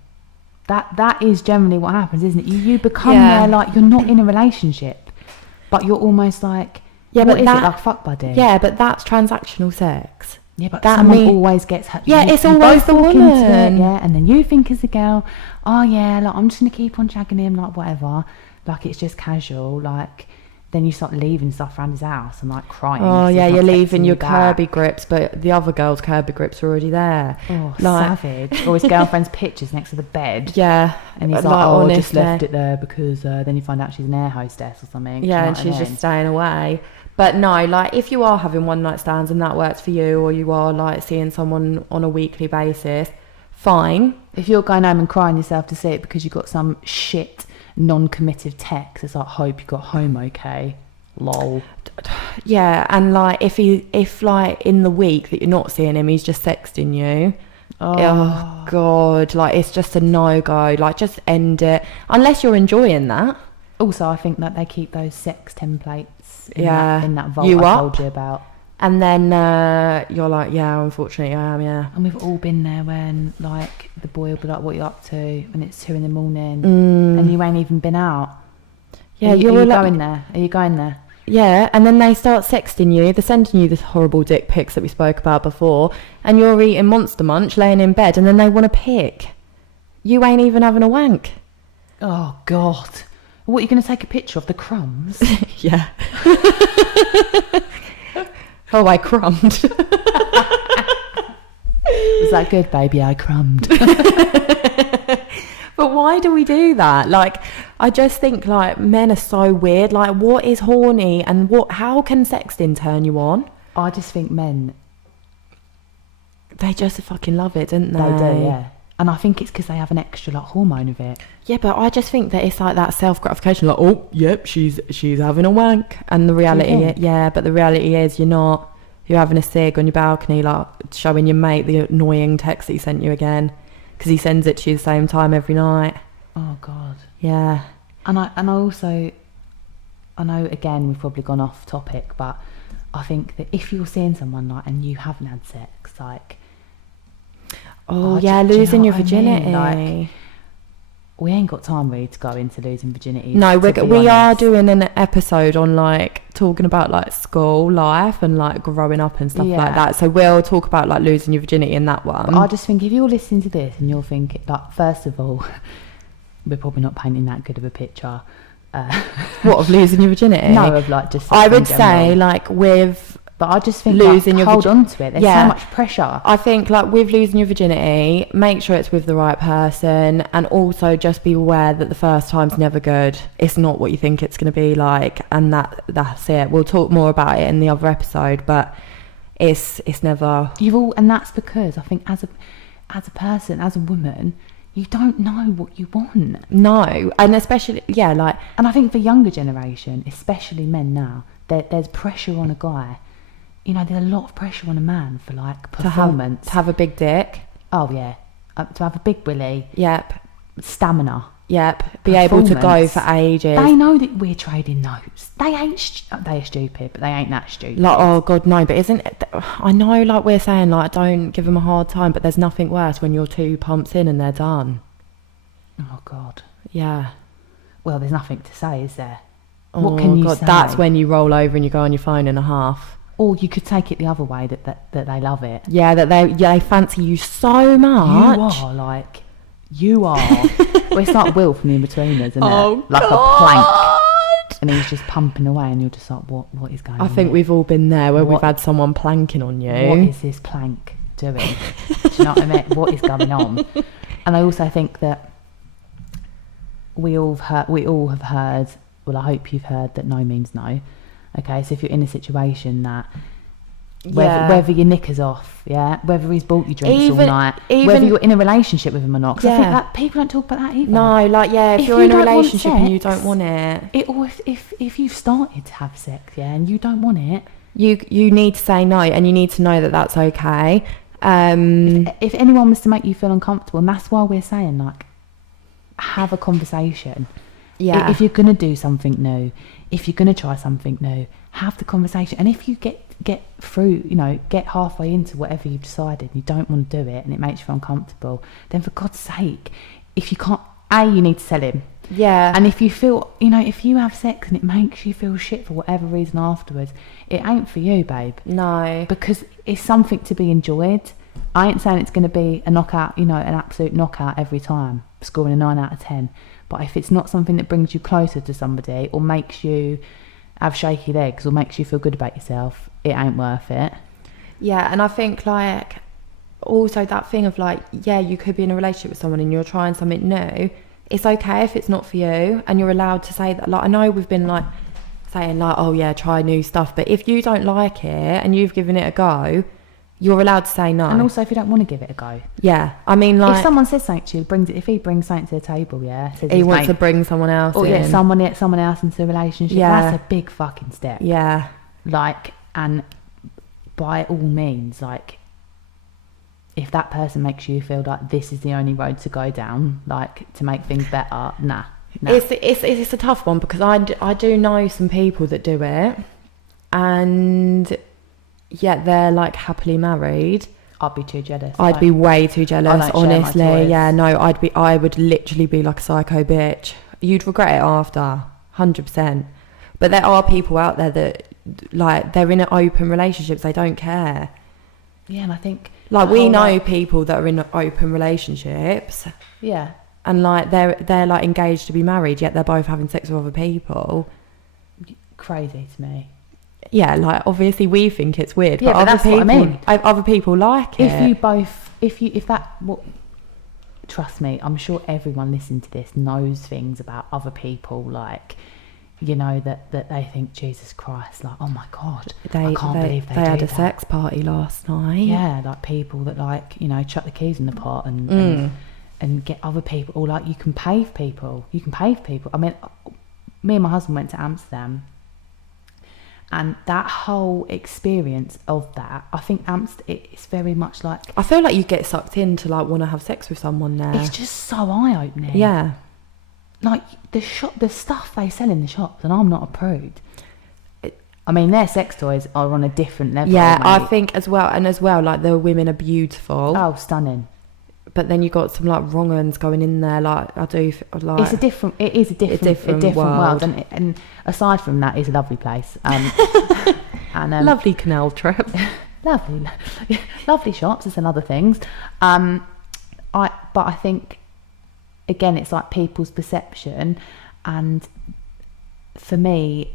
that is generally what happens, isn't it? You become there like you're not in a relationship, but you're almost like, like fuck buddy? Yeah, but that's transactional sex. Yeah, but someone always gets hurt. Yeah, it's always the woman. And then you think as a girl, oh yeah, like I'm just gonna keep on shagging him, like whatever, like it's just casual. Like then you start leaving stuff around his house and like crying. Oh yeah, you're leaving your Kirby grips, but the other girl's Kirby grips are already there. Oh, like, savage. Or his girlfriend's pictures next to the bed. Yeah, and he's like, oh, I just left it there because then you find out she's an air hostess or something. Yeah, and she's just staying away. But no, like if you are having one night stands and that works for you, or you are like seeing someone on a weekly basis, fine. If you're going home and crying yourself to sleep because you got some shit non-committed text, it's like, hope you got home okay, lol. Yeah, and like if like in the week that you're not seeing him, he's just sexting you. Oh god, like it's just a no-go. Like just end it unless you're enjoying that. Also, I think that they keep those sex templates in that vault I told you about. And then you're like, yeah, unfortunately I am, yeah. And we've all been there when, like, the boy will be like, what are you up to? And it's 2 a.m. and you ain't even been out. Yeah, are you going there? Are you going there? Yeah, and then they start sexting you. They're sending you the horrible dick pics that we spoke about before. And you're eating Monster Munch, laying in bed, and then they want to pick. You ain't even having a wank. Oh, God. What, are you going to take a picture of the crumbs? Yeah. Oh, I crumbed. Was that good, baby? I crumbed. But why do we do that? Like, I just think, like, men are so weird. Like, what is horny and how can sexting turn you on? I just think men... They just fucking love it, don't they? They do, yeah. And I think it's because they have an extra like hormone of it. Yeah, but I just think that it's like that self-gratification, like, oh, yep, she's having a wank. And the reality, but the reality is you're not. You're having a cig on your balcony, like showing your mate the annoying text that he sent you again, because he sends it to you the same time every night. Oh God. Yeah. And I also, I know again we've probably gone off topic, but I think that if you're seeing someone like and you haven't had sex, like. Losing your virginity. I mean? Like, we ain't got time really to go into losing virginity. No, we are doing an episode on like talking about like school life and like growing up and stuff like that. So we'll talk about like losing your virginity in that one. But I just think if you're listening to this and you're thinking, like, first of all, we're probably not painting that good of a picture. What, of losing your virginity? No, of like just. I would say like with But I just think losing your hold on to it. There's Yeah. so much pressure. I think like with losing your virginity, make sure it's with the right person, and also just be aware that the first time's never good. It's not what you think it's going to be like, and that's it. We'll talk more about it in the other episode, but it's never. And that's because I think as a person, as a woman, you don't know what you want. No, and especially and I think for younger generation, especially men now, there's pressure on a guy. You know, there's a lot of pressure on a man for like performance. To have a big dick. Oh yeah, to have a big willy. Yep. Stamina. Yep. Be able to go for ages. They know that we're trading notes. They are stupid, but they ain't that stupid. Like, oh god, no. But isn't it, I know, like we're saying, like don't give them a hard time, but there's nothing worse when you're 2 pumps in and they're done. Oh god. Yeah. Well, there's nothing to say, is there? Oh, what can you say? That's when you roll over and you go on your phone in a half. Or you could take it the other way, that they love it. Yeah, that they fancy you so much. You are. Well, it's like Will from The Inbetweeners, isn't it? Like God. a plank. And he's just pumping away and you're just like, what is going on? I think we've all been there where we've had someone planking on you. What is this plank doing? Do you know what I mean? What is going on? And I also think that we all have heard, well, I hope you've heard that no means no. Okay, so if you're in a situation that whether your knickers off, whether he's bought you drinks all night, whether you're in a relationship with him or not, because I think that people don't talk about that either. No, like if you're in a relationship and you don't want it, or if you've started to have sex, and you don't want it, you need to say no, and you need to know that that's okay. If anyone was to make you feel uncomfortable, and that's why we're saying, like, have a conversation. Yeah. If you're gonna do something new, if you're gonna try something new, have the conversation. And if you get through, get halfway into whatever you've decided, and you don't want to do it, and it makes you feel uncomfortable, then for God's sake, if you can't, you need to tell him. Yeah. And if you feel, if you have sex and it makes you feel shit for whatever reason afterwards, it ain't for you, babe. No. Because it's something to be enjoyed. I ain't saying it's going to be a knockout, an absolute knockout every time, scoring a 9 out of 10. But if it's not something that brings you closer to somebody, or makes you have shaky legs, or makes you feel good about yourself, it ain't worth it. Yeah, and I think, like, also that thing of, like, you could be in a relationship with someone and you're trying something new. It's okay if it's not for you, and you're allowed to say that. Like, I know we've been, like, saying, like, oh, yeah, try new stuff. But if you don't like it and you've given it a go, you're allowed to say no. And also if you don't want to give it a go. Yeah, I mean, like, if someone says something to you, if he brings something to the table, says he wants to bring someone else in. someone else into a relationship, that's a big fucking step. Yeah. Like, and by all means, like, if that person makes you feel like this is the only road to go down, like, to make things better, nah. It's a tough one, because I do know some people that do it, and yet they're, like, happily married. I'd be too jealous. I'd be way too jealous, honestly. Yeah, no, I would literally be like a psycho bitch. You'd regret it after, 100%. But there are people out there that, like, they're in open relationships, they don't care. Yeah, and I think, like, we know people that are in open relationships. Yeah. And, like, they're like engaged to be married, yet they're both having sex with other people. Crazy to me. Yeah, like, obviously we think it's weird, but that's other people, what I mean. Other people like it. Trust me, I'm sure everyone listening to this knows things about other people, like, that they think, Jesus Christ, like, oh my God, I can't believe they had do a that. sex party last night. Yeah, like people that, like, chuck the keys in the pot and get other people, or like you can pave people. I mean, me and my husband went to Amsterdam, and that whole experience of that, I think it's very much like, I feel like you get sucked in to, like, want to have sex with someone there. It's just so eye-opening. Yeah. Like, the stuff they sell in the shops, and I'm not a prude. I mean, their sex toys are on a different level. Yeah, mate. I think as well, like, the women are beautiful. Oh, stunning. But then you got some, like, wrong uns going in there, like, it is a different world. And aside from that, it's a lovely place. And lovely canal trip. lovely shops, and other things. But I think, again, it's like people's perception, and for me,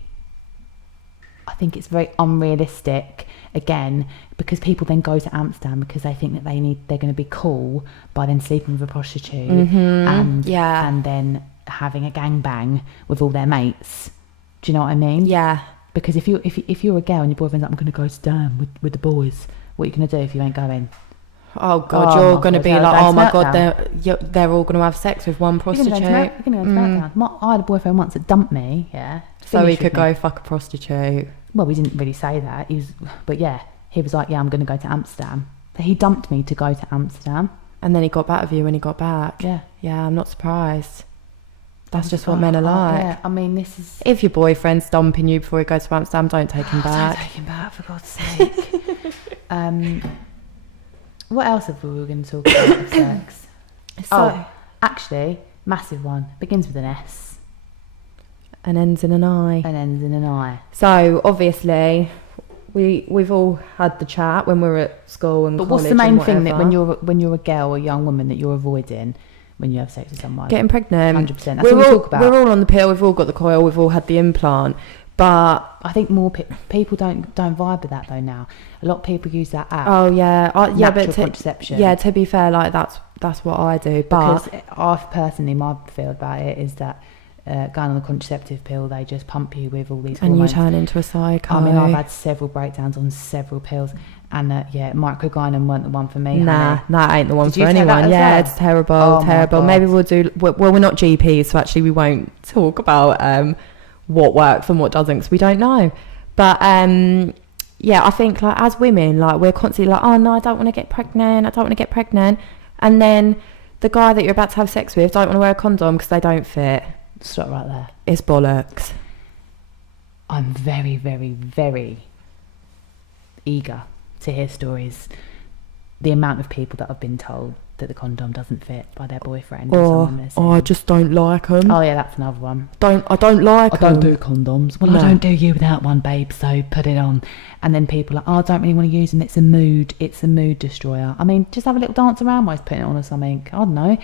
I think it's very unrealistic, again, because people then go to Amsterdam because they think that they're going to be cool by then sleeping with a prostitute and then having a gangbang with all their mates. Do you know what I mean? Yeah. Because if you're a girl and your boyfriend's like, I'm going to go to Dam with the boys, what are you going to do if you ain't going? Oh God, you're going to be like, oh my God, they're all going to have sex with one prostitute. You're going to go to Meltdown. I had a boyfriend once that dumped me, so he could go fuck a prostitute. Well, we didn't really say that. He was like, yeah, I'm going to go to Amsterdam. He dumped me to go to Amsterdam. And then he got back with you when he got back. Yeah. Yeah, I'm not surprised. That's just what men are like. Yeah, I mean, this is... If your boyfriend's dumping you before he goes to Amsterdam, don't take him back. Don't take him back, for God's sake. What else have we were going to talk about with sex? Actually, massive one. Begins with an S. And ends in an I. And ends in an I. So, obviously, we've all had the chat when we were at school and but college. What's the main thing that when you're a girl or a young woman that you're avoiding when you have sex with someone? Getting pregnant. 100%. That's what we talk about. We're all on the pill. We've all got the coil. We've all had the implant. But I think more people don't vibe with that though now. A lot of people use that app. Oh yeah, natural contraception. Yeah, to be fair, like that's what I do. But because I personally, my feel about it is that going on the contraceptive pill, they just pump you with all these hormones. And you turn into a psycho. I mean, I've had several breakdowns on several pills, and microgynon weren't the one for me. Nah, that ain't the one for anyone. It's terrible, oh terrible. Maybe we'll do. Well, we're not GPs, so actually we won't talk about what works and what doesn't, because we don't know. But I think like as women, like we're constantly like, oh no, I don't want to get pregnant, and then the guy that you're about to have sex with don't want to wear a condom because they don't fit. Stop right there. It's bollocks. I'm very, very, very eager to hear stories. The amount of people that have been told that the condom doesn't fit by their boyfriend or someone. I just don't like them. Oh yeah, that's another one. I don't like them. I don't do condoms. Well, no. I don't do you without one, babe, so put it on. And then people are like, I don't really want to use them. It's a mood destroyer. I mean, just have a little dance around while he's putting it on or something. I don't know.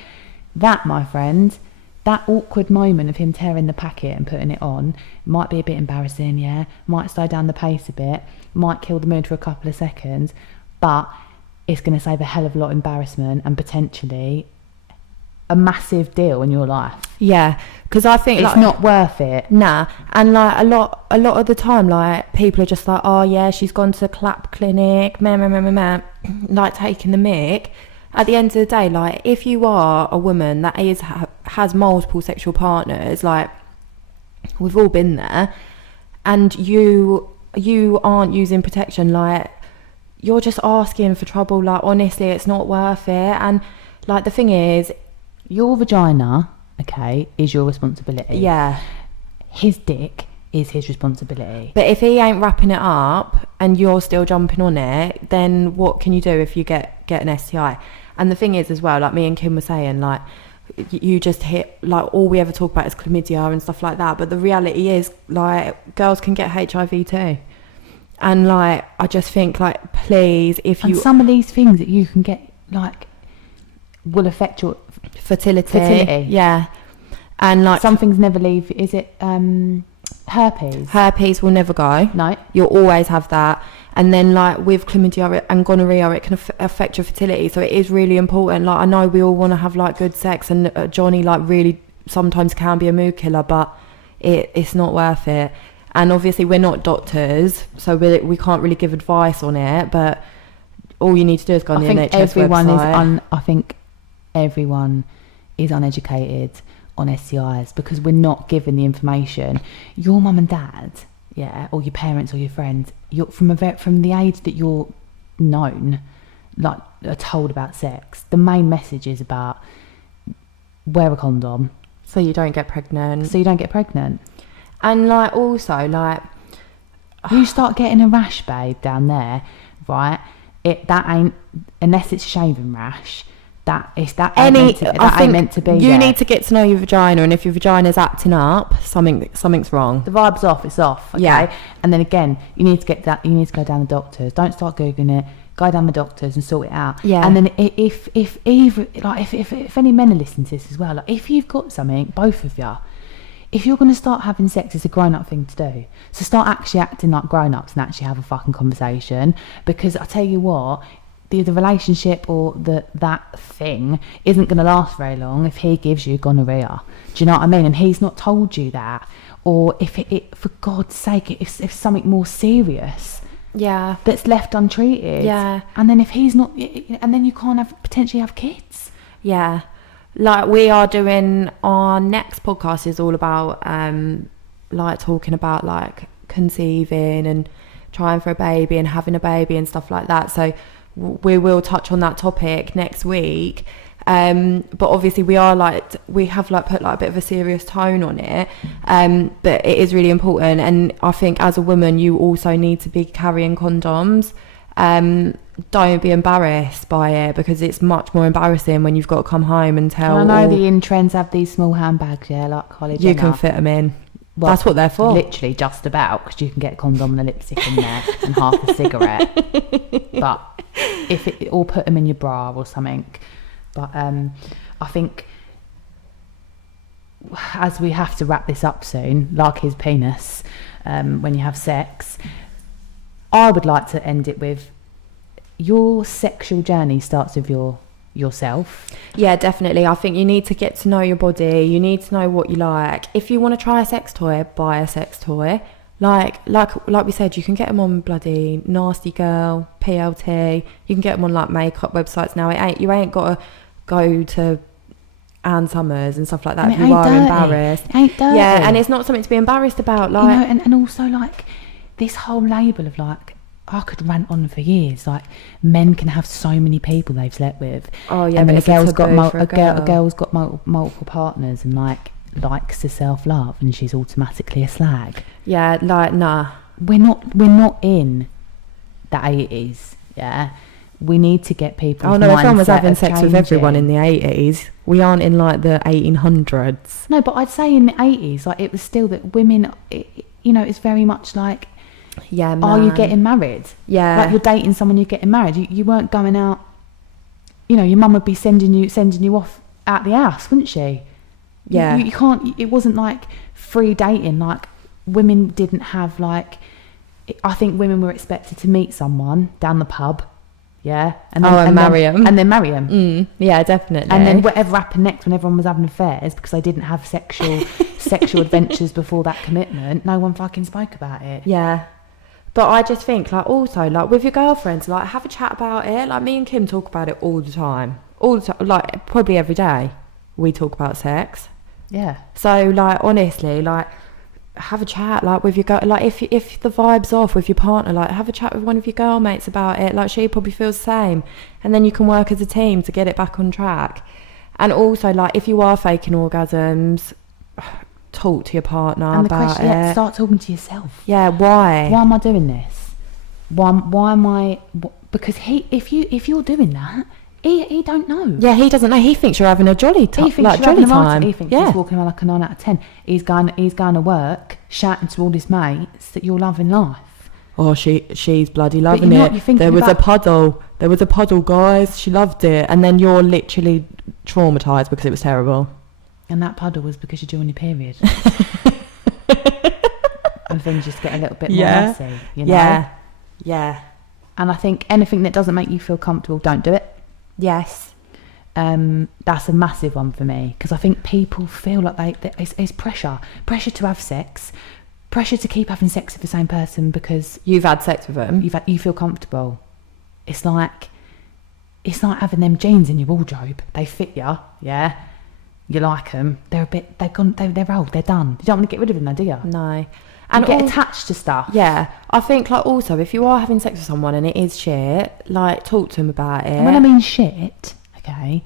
That, my friend, that awkward moment of him tearing the packet and putting it on might be a bit embarrassing, yeah. Might slow down the pace a bit. Might kill the mood for a couple of seconds. But it's going to save a hell of a lot of embarrassment and potentially a massive deal in your life. Yeah, because I think it's not worth it. Nah, and like a lot of the time, like people are just like, oh yeah, she's gone to the clap clinic, like taking the mick. At the end of the day, like if you are a woman that has multiple sexual partners, like we've all been there, and you aren't using protection, like you're just asking for trouble. Like honestly, it's not worth it. And like the thing is, your vagina, okay, is your responsibility. Yeah. His dick is his responsibility. But if he ain't wrapping it up and you're still jumping on it, then what can you do if you get an STI? And the thing is as well, like me and Kim were saying, like you just hit, like all we ever talk about is chlamydia and stuff like that. But the reality is, like, girls can get HIV too. And like, I just think, like, please, if you... And some of these things that you can get, like, will affect your fertility. Yeah. And like... Some things never leave. Is it herpes? Herpes will never go. No. You'll always have that. And then like with chlamydia and gonorrhea, it can affect your fertility. So it is really important. Like I know we all want to have like good sex, and Johnny like really sometimes can be a mood killer, but it's not worth it. And obviously we're not doctors, so we can't really give advice on it, but all you need to do is go on the NHS website. I think everyone is uneducated on STIs because we're not given the information. Your mum and dad, yeah, or your parents or your friends, you're from the age that you're known, like are told about sex, the main message is about wear a condom so you don't get pregnant. And like also like you start getting a rash, babe, down there, right? That ain't, unless it's a shaving rash, ain't meant to be. You need to get to know your vagina, and if your vagina's acting up, something's wrong. The vibe's off. It's off. Okay? Yeah. And then again, you need to go down the doctors. Don't start googling it. Go down the doctors and sort it out. Yeah. And then if any men are listening to this as well, like if you've got something, both of you, if you're going to start having sex, it's a grown-up thing to do. So start actually acting like grown-ups and actually have a fucking conversation. Because I tell you what, the relationship or that thing isn't going to last very long if he gives you gonorrhea. Do you know what I mean? And he's not told you that. Or if it for God's sake, if something more serious that's left untreated. Yeah. And then if he's not, and then you can't potentially have kids. Yeah. Like we are doing, our next podcast is all about like talking about like conceiving and trying for a baby and having a baby and stuff like that. So we will touch on that topic next week. But obviously we have put like a bit of a serious tone on it. But it is really important, and I think as a woman you also need to be carrying condoms. Don't be embarrassed by it, because it's much more embarrassing when you've got to come home and tell. And I know the in-trends have these small handbags, like Kylie Jenner. You can fit them in. Well, that's what they're for. Literally just about, because you can get a condom and a lipstick in there and half a cigarette. But or put them in your bra or something. But I think, as we have to wrap this up soon, like his penis, when you have sex, I would like to end it with, your sexual journey starts with yourself. Yeah, definitely. I think you need to get to know your body. You need to know what you like. If you want to try a sex toy, buy a sex toy. Like we said, you can get them on bloody Nasty Girl, PLT. You can get them on like makeup websites now. You ain't got to go to Ann Summers and stuff like that if you are embarrassed. It ain't dirty. Yeah, and it's not something to be embarrassed about. Like, you know, and also like this whole label of like, I could rant on for years. Like, men can have so many people they've slept with. Oh yeah, and but a girl's got a girl's got multiple partners and like likes to self-love, and she's automatically a slag. Yeah, like nah. We're not in the 80s. Yeah, we need to get people. Oh no, everyone was having sex with everyone in the 80s. We aren't in like the 1800s. No, but I'd say in the 80s, like it was still that women. It's very much like. Yeah, man. Are you getting married? Yeah. Like you're dating someone, you're getting married. You weren't going out. Your mum would be sending you off out the house, wouldn't she? Yeah. You can't. It wasn't like free dating. Like women didn't have like. I think women were expected to meet someone down the pub. Yeah. And marry them. And then marry them. Yeah, definitely. And then whatever happened next, when everyone was having affairs, because they didn't have sexual adventures before that commitment, no one fucking spoke about it. Yeah. But I just think, like, also, like, with your girlfriends, like, have a chat about it. Like, me and Kim talk about it all the time. Like, probably every day we talk about sex. Yeah. So, like, honestly, like, have a chat, like, with your girl. Like, if the vibe's off with your partner, like, have a chat with one of your girl mates about it. Like, she probably feels the same. And then you can work as a team to get it back on track. And also, like, if you are faking orgasms, talk to your partner and about it. Start talking to yourself. Yeah, why am I doing this? Why am I? Because if you're doing that, he don't know. Yeah, he doesn't know. He thinks you're having a jolly time. He thinks he's walking around like a 9 out of 10. He's going to work, shouting to all his mates that you're loving life. Oh, she's bloody loving it. There was a puddle, guys. She loved it, and then you're literally traumatized because it was terrible. And that puddle was because you're during your period. And things just get a little bit more messy, Yeah. And I think anything that doesn't make you feel comfortable, don't do it. Yes. That's a massive one for me, because I think people feel like it's pressure to have sex, pressure to keep having sex with the same person because you've had sex with them. You feel comfortable. It's like having them jeans in your wardrobe. They fit you, yeah. You like them. They're old. They're done. You don't want to get rid of them, though, do you? No. And get attached to stuff. Yeah. I think, like, also, if you are having sex with someone and it is shit, like, talk to them about it. And when I mean shit, okay,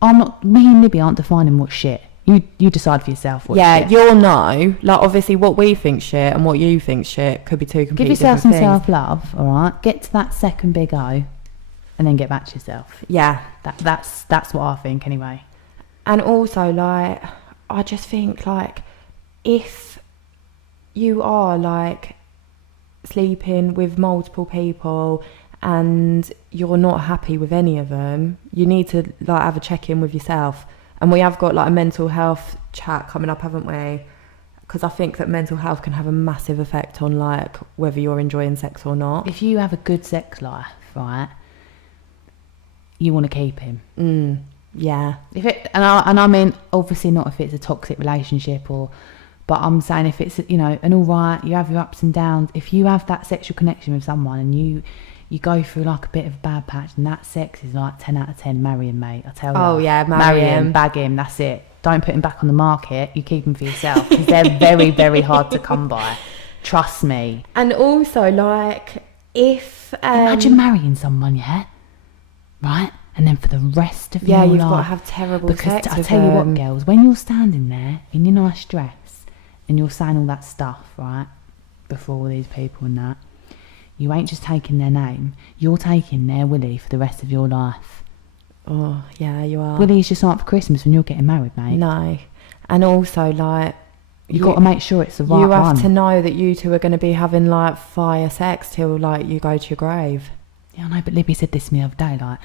me and Libby aren't defining what's shit. You decide for yourself what's shit. Yeah, you'll know. Like, obviously, what we think shit and what you think shit could be two completely different things. Give yourself some self-love, all right? Get to that second big O and then get back to yourself. Yeah. That's what I think, anyway. And also, like, I just think, like, if you are, like, sleeping with multiple people and you're not happy with any of them, you need to, like, have a check-in with yourself And we have got like a mental health chat coming up, haven't we? Because I think that mental health can have a massive effect on like whether you're enjoying sex or not. If you have a good sex life, right, you want to keep him. Yeah. And I mean, obviously not if it's a toxic relationship but I'm saying if it's, you know, an all right, you have your ups and downs. If you have that sexual connection with someone and you go through like a bit of a bad patch and that sex is like 10 out of 10, marry him, mate. I tell you. Oh yeah, marry him, bag him, that's it. Don't put him back on the market. You keep him for yourself because they're very, very hard to come by. Trust me. And also, like, if imagine marrying someone, yeah, right, and then for the rest of your life, you've got to have terrible sex. Because I tell you what, girls, when you're standing there in your nice dress and you're saying all that stuff, right, before all these people and that, you ain't just taking their name. You're taking their willy for the rest of your life. Oh, yeah, you are. Willy's just not for Christmas when you're getting married, mate. No. And also, like... You've got to make sure it's the right one. You have to know that you two are going to be having, like, fire sex till, like, you go to your grave. Yeah, I know, but Libby said this to me the other day, like,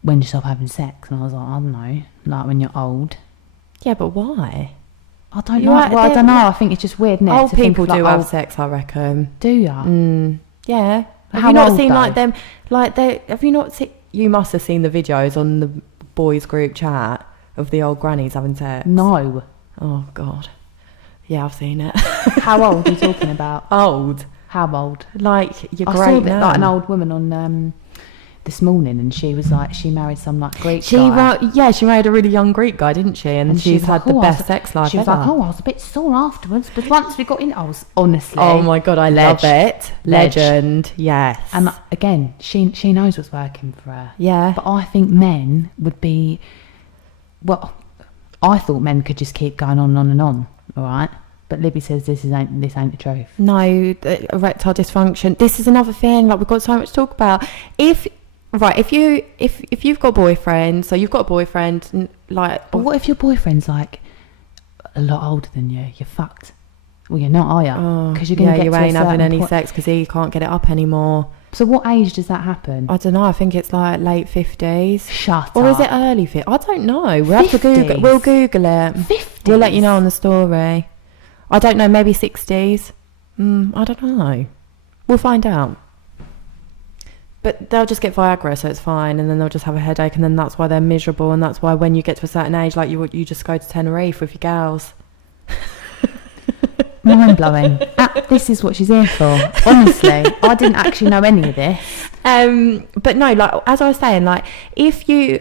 when you stop having sex? And I was like, I don't know. Like, when you're old. Yeah, but why? I don't know. Well, I don't know. I think it's just weird, isn't it? Old people do have old... sex, I reckon. Do ya? Yeah. Have How you not old, seen, though? like, them... Like, have you not seen... You must have seen the videos on the boys group chat of the old grannies having sex. No. Oh, God. Yeah, I've seen it. How old are you talking about? Old. How old? Like, you're I great saw now. like an old woman on this morning, and she was like, she married some like Greek guy. She married a really young Greek guy, didn't she? And she's had the best sex life She was ever. like, I was a bit sore afterwards, but once we got in, I was honestly... Oh my God, I love it. Legend, yes. And again, she knows what's working for her. Yeah. But I think men would be... Well, I thought men could just keep going on and on, all right? But Libby says this ain't the truth. No, erectile dysfunction. This is another thing. Like, we've got so much to talk about. If you've got a boyfriend, so you've got a boyfriend, like. But what if your boyfriend's like a lot older than you? You're fucked. Well, you're not, are you? Because you're gonna get you to ain't a having certain any point. sex because he can't get it up anymore. So what age does that happen? I don't know. I think it's like late 50s. Shut up. Or is it early 50s? I don't know. We'll have to Google. 50s? We'll Google it. 50s? We'll let you know on the story. I don't know. Maybe 60s. I don't know. We'll find out. But they'll just get Viagra, so it's fine, and then they'll just have a headache, and then that's why they're miserable, and that's why when you get to a certain age, like you just go to Tenerife with your gals. Mind blowing. This is what she's here for. Honestly, I didn't actually know any of this. But no, like as I was saying, like if you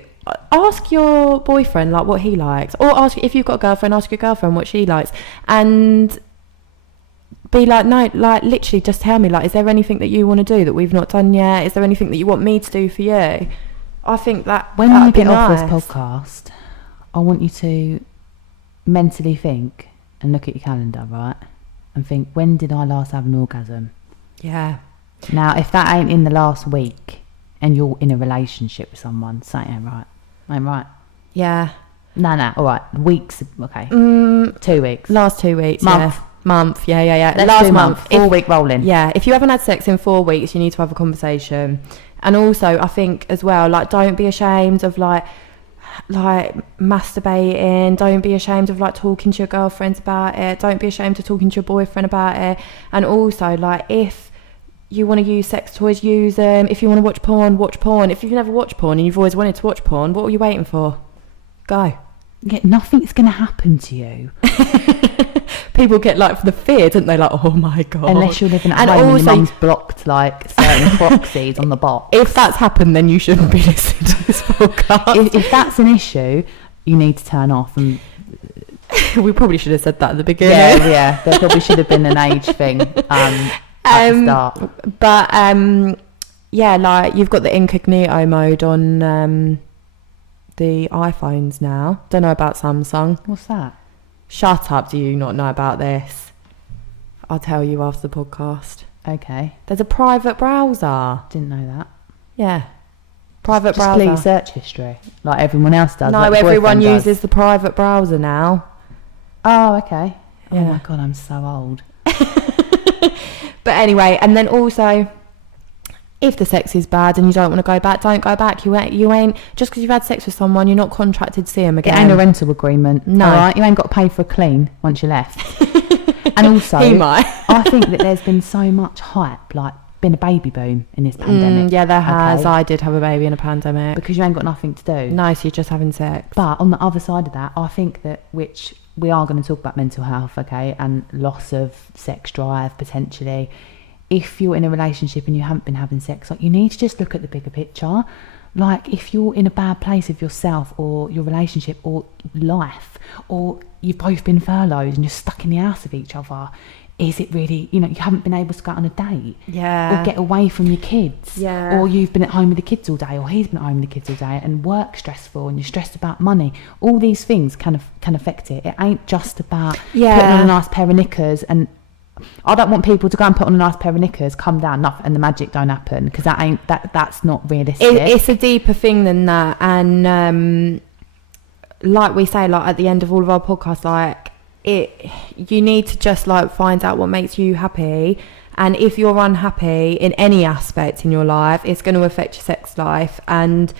ask your boyfriend like what he likes, or ask if you've got a girlfriend, ask your girlfriend what she likes, and be like, no, like literally just tell me, like, is there anything that you want to do that we've not done yet? Is there anything that you want me to do for you? I think that when you get off nice. this podcast, I want you to mentally think and look at your calendar, right? And think, when did I last have an orgasm? Yeah. Now, if that ain't in the last week and you're in a relationship with someone, something ain't right. Ain't right. Yeah. No, all right. Weeks, okay. 2 weeks. Last 2 weeks. Month. Yeah. Month. Yeah. Let's last do month. 4 week rolling. Yeah. If you haven't had sex in 4 weeks, you need to have a conversation. And also, I think as well, like, don't be ashamed of like masturbating. Don't be ashamed of like talking to your girlfriends about it. Don't be ashamed of talking to your boyfriend about it. And also, like, if you want to use sex toys, use them. If you want to watch porn, watch porn. If you've never watched porn and you've always wanted to watch porn, what are you waiting for? Go. Yeah, nothing's going to happen to you. People get like the fear, don't they? Like, oh my God. Unless you're living at home and your mum's blocked like certain proxies on the box. If that's happened, then you shouldn't be listening to this podcast. If that's an issue, you need to turn off. And we probably should have said that at the beginning. Yeah. There probably should have been an age thing at the start. But yeah, like you've got the incognito mode on the iPhones now. Don't know about Samsung. What's that? Shut up, do you not know about this? I'll tell you after the podcast. Okay. There's a private browser. Didn't know that. Yeah. Private Just browser. delete search history, like everyone else does. No, like everyone boyfriend uses the private browser now. Oh, okay. Yeah. Oh my God, I'm so old. But anyway, and then also, if the sex is bad and you don't want to go back, don't go back. You ain't just because you've had sex with someone, you're not contracted to see them again. It ain't a rental agreement. No. All right? You ain't got to pay for a clean once you left. And also, He might. I think that there's been so much hype, like been a baby boom in this pandemic. Yeah, there has. Okay? I did have a baby in a pandemic. Because you ain't got nothing to do. No, so you're just having sex. But on the other side of that, I think that, which we are going to talk about mental health, okay, and loss of sex drive potentially. If you're in a relationship and you haven't been having sex, like, you need to just look at the bigger picture. Like, if you're in a bad place of yourself or your relationship or life, or you've both been furloughed and you're stuck in the house with each other, is it really, you haven't been able to go out on a date? Yeah. Or get away from your kids? Yeah. Or you've been at home with the kids all day, or he's been at home with the kids all day, and work stressful, and you're stressed about money. All these things can affect it. It ain't just about putting on a nice pair of knickers. And I don't want people to go and put on a nice pair of knickers, come down, and the magic don't happen, because that's not realistic. It's a deeper thing than that. And like we say, like at the end of all of our podcasts, like, you need to just like find out what makes you happy, and if you're unhappy in any aspect in your life, it's going to affect your sex life. And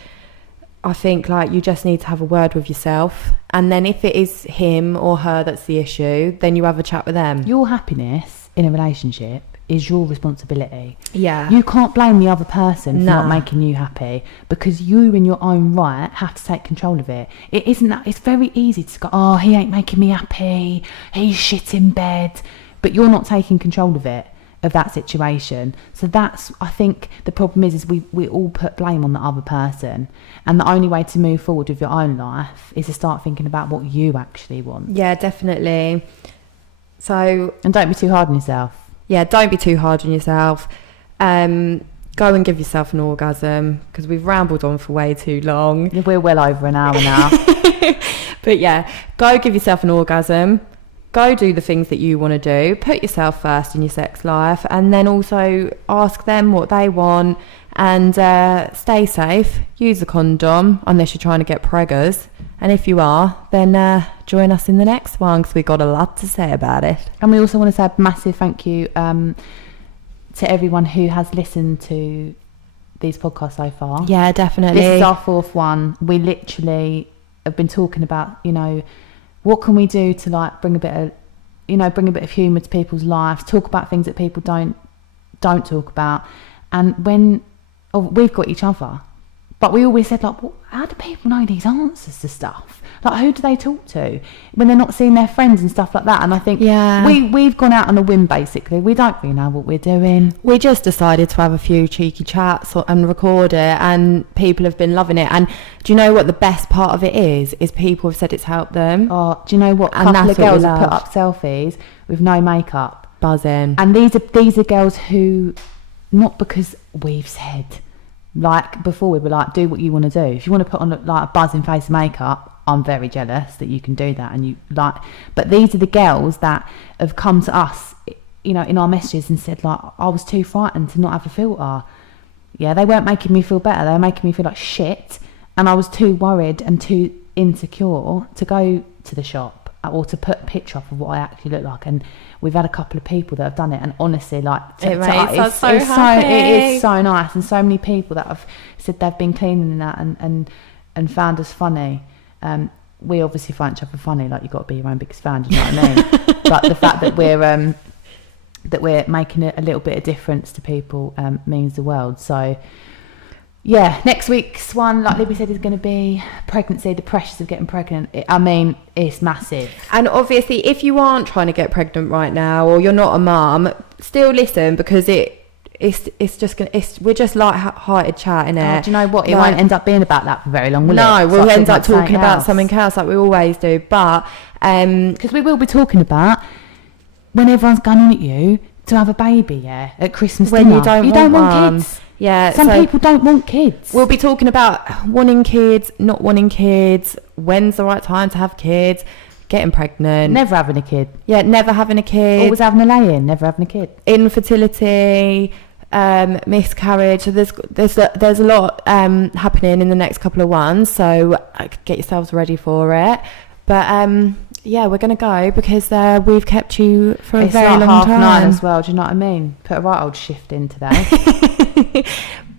I think like you just need to have a word with yourself, and then if it is him or her that's the issue, then you have a chat with them. Your happiness in a relationship is your responsibility. Yeah. You can't blame the other person for Nah. not making you happy, because you in your own right have to take control of it. It isn't that. It's very easy to go, oh, he ain't making me happy, he's shit in bed, but you're not taking control of that situation. So that's, I think the problem is we all put blame on the other person, and the only way to move forward with your own life is to start thinking about what you actually want. Yeah, definitely. So, and don't be too hard on yourself. Yeah, don't be too hard on yourself. Go and give yourself an orgasm, because we've rambled on for way too long. We're well over an hour now. But yeah, go give yourself an orgasm. Go do the things that you want to do. Put yourself first in your sex life, and then also ask them what they want, and stay safe. Use a condom unless you're trying to get preggers. And if you are, then join us in the next one, because we've got a lot to say about it. And we also want to say a massive thank you to everyone who has listened to these podcasts so far. Yeah, definitely. This is our 4th one. We literally have been talking about, what can we do to like bring a bit of humour to people's lives, talk about things that people don't talk about. And we've got each other. But we always said, like, well, how do people know these answers to stuff? Like, who do they talk to when they're not seeing their friends and stuff like that? And I think we've gone out on a whim, basically. We don't really know what we're doing. We just decided to have a few cheeky chats and record it, and people have been loving it. And do you know what the best part of it is? Is people have said it's helped them. Oh, do you know what? A couple of girls have put up selfies with no makeup. Buzzing. And these are girls who, not because we've said... Like before, we were like, do what you want to do. If you want to put on like a buzzing face of makeup, I'm very jealous that you can do that. And you like, but these are the girls that have come to us, in our messages and said, like, I was too frightened to not have a filter. Yeah, they weren't making me feel better. They were making me feel like shit, and I was too worried and too insecure to go to the shop or to put a picture up of what I actually look like. And we've had a couple of people that have done it, and honestly, like, it makes us so happy. It is so nice, and so many people that have said they've been cleaning that and found us funny. We obviously find each other funny, like, you've got to be your own biggest fan, do you know what I mean? But the fact that we're making a little bit of difference to people means the world. So yeah, next week's one, like Libby said, is going to be pregnancy, the pressures of getting pregnant. It's massive. And obviously, if you aren't trying to get pregnant right now, or you're not a mum, still listen, because we're just light-hearted chatting it. Do you know what? It won't end up being about that for very long, will it? No, we'll end up talking about something else like we always do. But because we will be talking about when everyone's going on at you to have a baby, at Christmas when dinner. you don't want kids. Yeah, some people don't want kids. We'll be talking about wanting kids, not wanting kids, when's the right time to have kids, getting pregnant, never having a kid. Yeah, never having a kid. Always having a lay-in, never having a kid. Infertility, miscarriage. So there's a lot happening in the next couple of ones. So get yourselves ready for it. But yeah, we're gonna go because we've kept you for a very long time. It's like 9:30 as well. Do you know what I mean? Put a right old shift in today.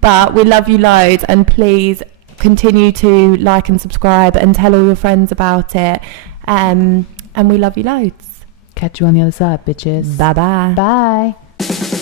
But we love you loads, and please continue to like and subscribe and tell all your friends about it. And we love you loads. Catch you on the other side, bitches. Bye-bye. Bye.